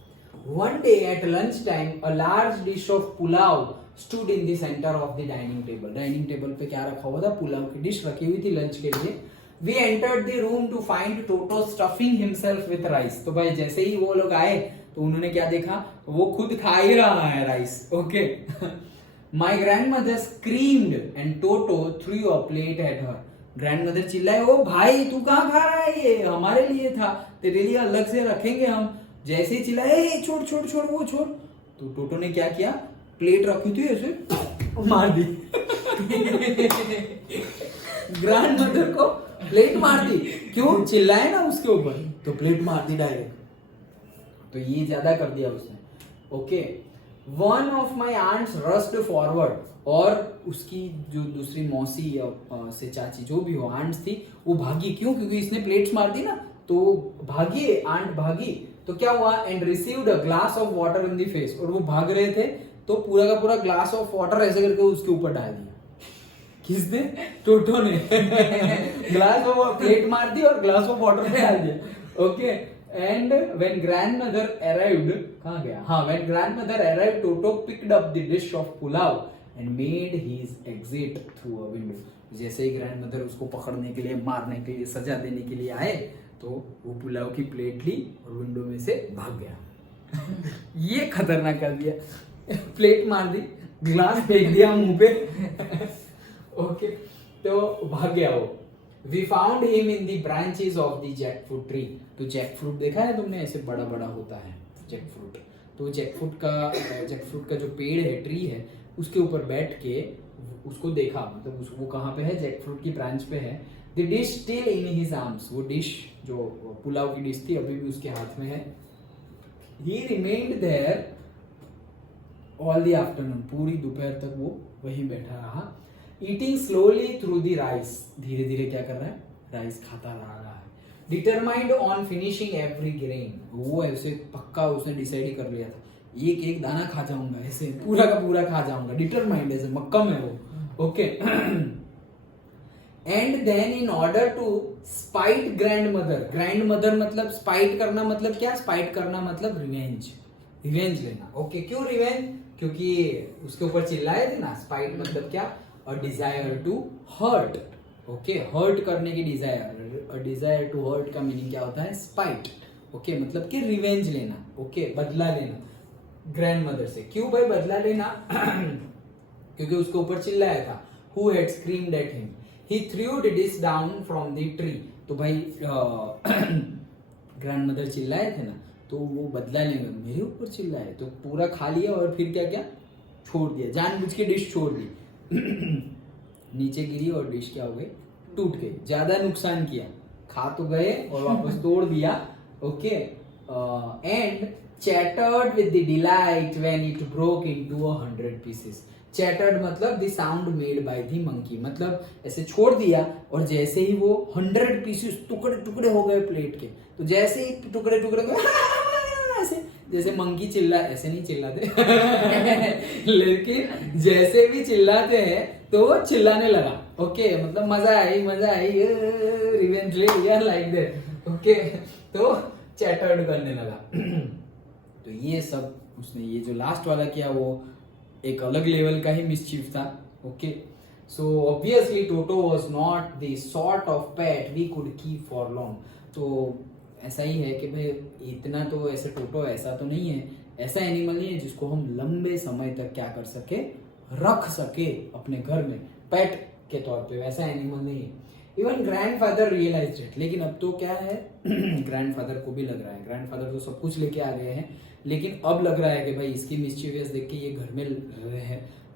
one day at lunch time a large dish of pulao stood in the center of the dining table. Dining table पे क्या रखा हुआ था? पुलाव की डिश रखी हुई थी लंच के लिए। We entered the room to find Toto stuffing himself with rice. तो भाई जैसे ही वो लोग आए तो उन्होंने क्या देखा? वो खुद खा ही रहा है rice. Okay. My grandmother screamed and Toto threw a plate at her. Grandmother चिल्लाए, ओ भाई तू कहाँ खा रहा है? ये हमारे लिए था, तेरे लिए अलग से रखेंगे हम। जैसे ही चिल्लाए, छोड़ छोड़ छोड़ वो छोड़, तो टोटो ने क्या किया? प्लेट रखी थी ऐसे मार दी। ग्रैंडमदर को प्लेट मार दी। क्यों? चिल्लाए ना उसके ऊपर, तो प्लेट मार दी डायरेक्ट। तो ये ज्यादा कर दिया उसने। Okay. One of my aunts rushed forward, और उसकी जो दूसरी मौसी से चाची जो भी हो आंट्स थी, वो भागी। क्यों? क्योंकि इसने प्लेट्स मार दी ना, तो भागी, आंट भागी। तो क्या हुआ? And received a glass of water in the face, और वो भाग रहे थे तो पूरा का पूरा ग्लास ऑफ वाटर ऐसे करके उसके ऊपर डाल दिया। किसने? टोटो ने। ग्लास ऑफ प्लेट मार दी और ग्लास ऑफ वाटर डाल दिया। Okay. And when grandmother arrived, कहां गया? हाँ, when grandmother arrived toto picked up the dish of pulao and made his exit through a window. जैसे ही ग्रैंडमदर उसको पकड़ने के लिए, मारने के लिए, सजा देने के लिए आए, तो वो पुलाव की प्लेट ली और विंडो में से भाग गया। ये खतरनाक कर दिया। प्लेट मार दी, ग्लास फेंक दिया मुंह पे। ओके, तो भाग गया वो। We found him in the branches of the jackfruit tree. तो जैकफ्रूट देखा है तुमने? ऐसे बड़ा बड़ा होता है जैकफ्रूट। तो जैकफ्रूट का जो पेड़ है, ट्री है, उसके ऊपर बैठ के उसको देखा। मतलब वो कहाँ पे है? जैकफ्रूट की ब्रांच पे है। The dish still in his arms. वो डिश जो पुलाव की डिश थी अभी भी उसके हाथ में है। He remained there all the afternoon. पूरी दोपहर तक वो वहीं बैठा रहा। Eating slowly through the rice. धीरे धीरे क्या कर रहा है? राइस खाता रहा है। Determined on finishing every grain. वो ऐसे पक्का उसने डिसाइड ही कर लिया था, एक एक दाना खा जाऊंगा, ऐसे पूरा का पूरा खा जाऊंगा। डिटरमाइंड ऐसे मक्कम है वो। Okay. And then in order to spite grandmother मतलब स्पाइट करना मतलब क्या? स्पाइट करना मतलब रिवेंज लेना। ओके। क्यों रिवेंज? क्योंकि उसके ऊपर चिल्लाए थे ना। स्पाइट मतलब क्या? A desire to hurt. Okay, hurt करने की desire. A desire to hurt का मीनिंग क्या होता है? स्पाइट। ओके, मतलब कि रिवेंज लेना। ओके, बदला लेना ग्रैंडमदर से। क्यों भाई बदला लेना? क्योंकि उसके ऊपर चिल्लाया था। Who had screamed at him? He threw the dish down from the tree. तो भाई ग्रैंडमदर चिल्लाए थे ना, तो वो बदला लेंगे, मेरे ऊपर चिल्लाए तो पूरा खा लिया और फिर क्या क्या छोड़ दिया, जानबूझ के डिश छोड़ दी। नीचे गिरी और डिश क्या हो गई? टूट गई। ज्यादा नुकसान किया, खा तो गए और वापस तोड़ दिया। Okay. And chattered with the delight when it broke into 100 pieces. Chattered मतलब the sound made by the monkey, मतलब ऐसे छोड़ दिया और जैसे ही वो 100 pieces टुकड़े टुकड़े हो गए प्लेट के, तो जैसे ही टुकड़े टुकड़े ऐसे जैसे मंकी चिल्ला, ऐसे नहीं चिल्लाते लेकिन जैसे भी चिल्लाते हैं तो वो चिल्लाने लगा। ओके, मतलब मजा आई रिवेंज ले लिया लाइक दैट। ओके, तो चैटर्ड करने लगा। तो ये सब उसने, ये जो लास्ट वाला किया वो एक अलग लेवल का ही मिसचीफ था। Okay, so obviously Toto was not the sort of pet we could keep for long. तो ऐसा ही है कि भाई इतना तो ऐसे टोटो ऐसा तो नहीं है, ऐसा एनिमल नहीं है जिसको हम लंबे समय तक क्या कर सके, रख सके अपने घर में पेट के तौर पे, वैसा एनिमल नहीं है। इवन ग्रैंडफादर रियलाइज्ड इट, लेकिन अब तो क्या है ग्रैंडफादर को भी लग रहा है, ग्रैंडफादर तो सब कुछ लेके आ गए हैं, लेकिन अब लग रहा है कि भाई इसकी मिस्चीवियस देख के ये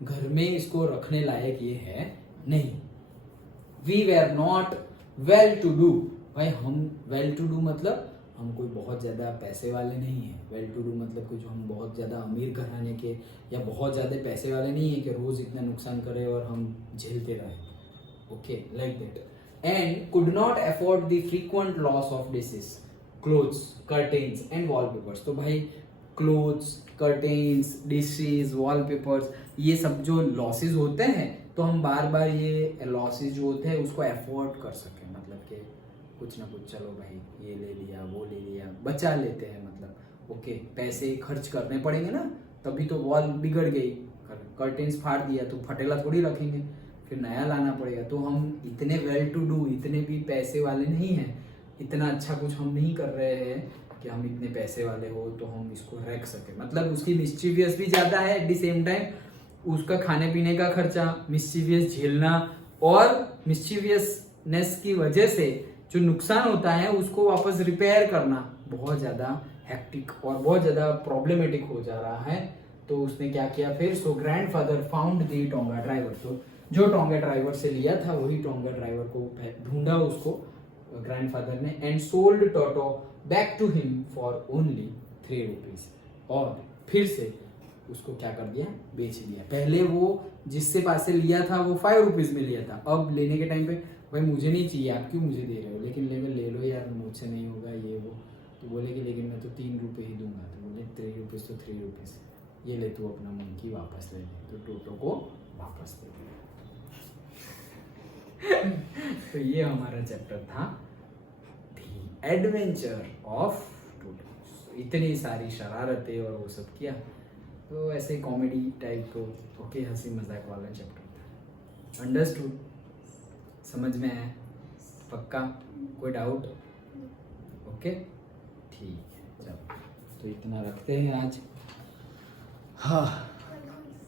घर में इसको रखने लायक ये है नहीं। We were not well to do. भाई हम वेल टू डू मतलब हम कोई बहुत ज्यादा पैसे वाले नहीं है। वेल टू डू मतलब कुछ हम बहुत ज्यादा अमीर घराने के या बहुत ज्यादा पैसे वाले नहीं है कि रोज इतना नुकसान करे और हम झेलते रहे। Okay, like that. And could not afford the frequent loss of dishes, clothes, curtains and wallpapers. तो भाई क्लोथ्स, कर्टेन्स, डिशेस, वॉलपेपर्स, ये सब जो लॉसेस होते हैं तो हम बार बार ये लॉसेज जो होते हैं उसको अफोर्ड कर सकें, मतलब कि कुछ ना कुछ चलो भाई ये ले लिया वो ले लिया, बचा लेते हैं, मतलब ओके पैसे खर्च करने पड़ेंगे ना, तभी तो वॉल बिगड़ गई, कर्टेन्स फाड़ दिया तो फटेला थोड़ी रखेंगे, फिर नया लाना पड़ेगा। तो हम इतने वेल टू डू, इतने भी पैसे वाले नहीं हैं, इतना अच्छा कुछ हम नहीं कर रहे हैं कि हम इतने पैसे वाले हो तो हम इसको रख सके। मतलब उसकी मिस्चीवियस भी ज़्यादा है, एट द सेम टाइम उसका खाने पीने का खर्चा, मिस्चीवियस झेलना, और मिस्चीवियसनेस की वजह से जो नुकसान होता है उसको वापस रिपेयर करना बहुत ज़्यादा हेक्टिक और बहुत ज़्यादा प्रॉब्लमेटिक हो जा रहा है। तो उसने क्या किया फिर, so grandfather found the tonga driver, तो जो टोंगा ड्राइवर से लिया था वही टोंगा ड्राइवर को ढूंढा उसको ग्रैंडफादर ने, and sold Toto back to him for only 3 rupees, और फिर से उसको क्या कर दिया, बेच दिया। पहले वो जिससे पास से लिया था वो 5 रुपीज में लिया था, अब लेने के टाइम पे भाई मुझे नहीं चाहिए, आप क्यों मुझे दे रहे हो, लेकिन ले लो यार, मुझसे नहीं होगा ये वो। तो बोले कि लेकिन मैं तो 3 रुपये ही दूंगा, तो बोले 3 रुपीज़ तो 3 रुपीज़, ये ले तू अपना मंकी वापस ले ले, तो टोटो को वापस दे दिया। तो ये हमारा चैप्टर था द एडवेंचर ऑफ टोटो। इतनी सारी शरारतें और वो सब किया, तो ऐसे कॉमेडी टाइप को ओके हंसी मजाक वाला चैप्टर था। अंडरस्टूड, समझ में आया पक्का, कोई डाउट? ओके ठीक है, चलो तो इतना रखते हैं आज। हाँ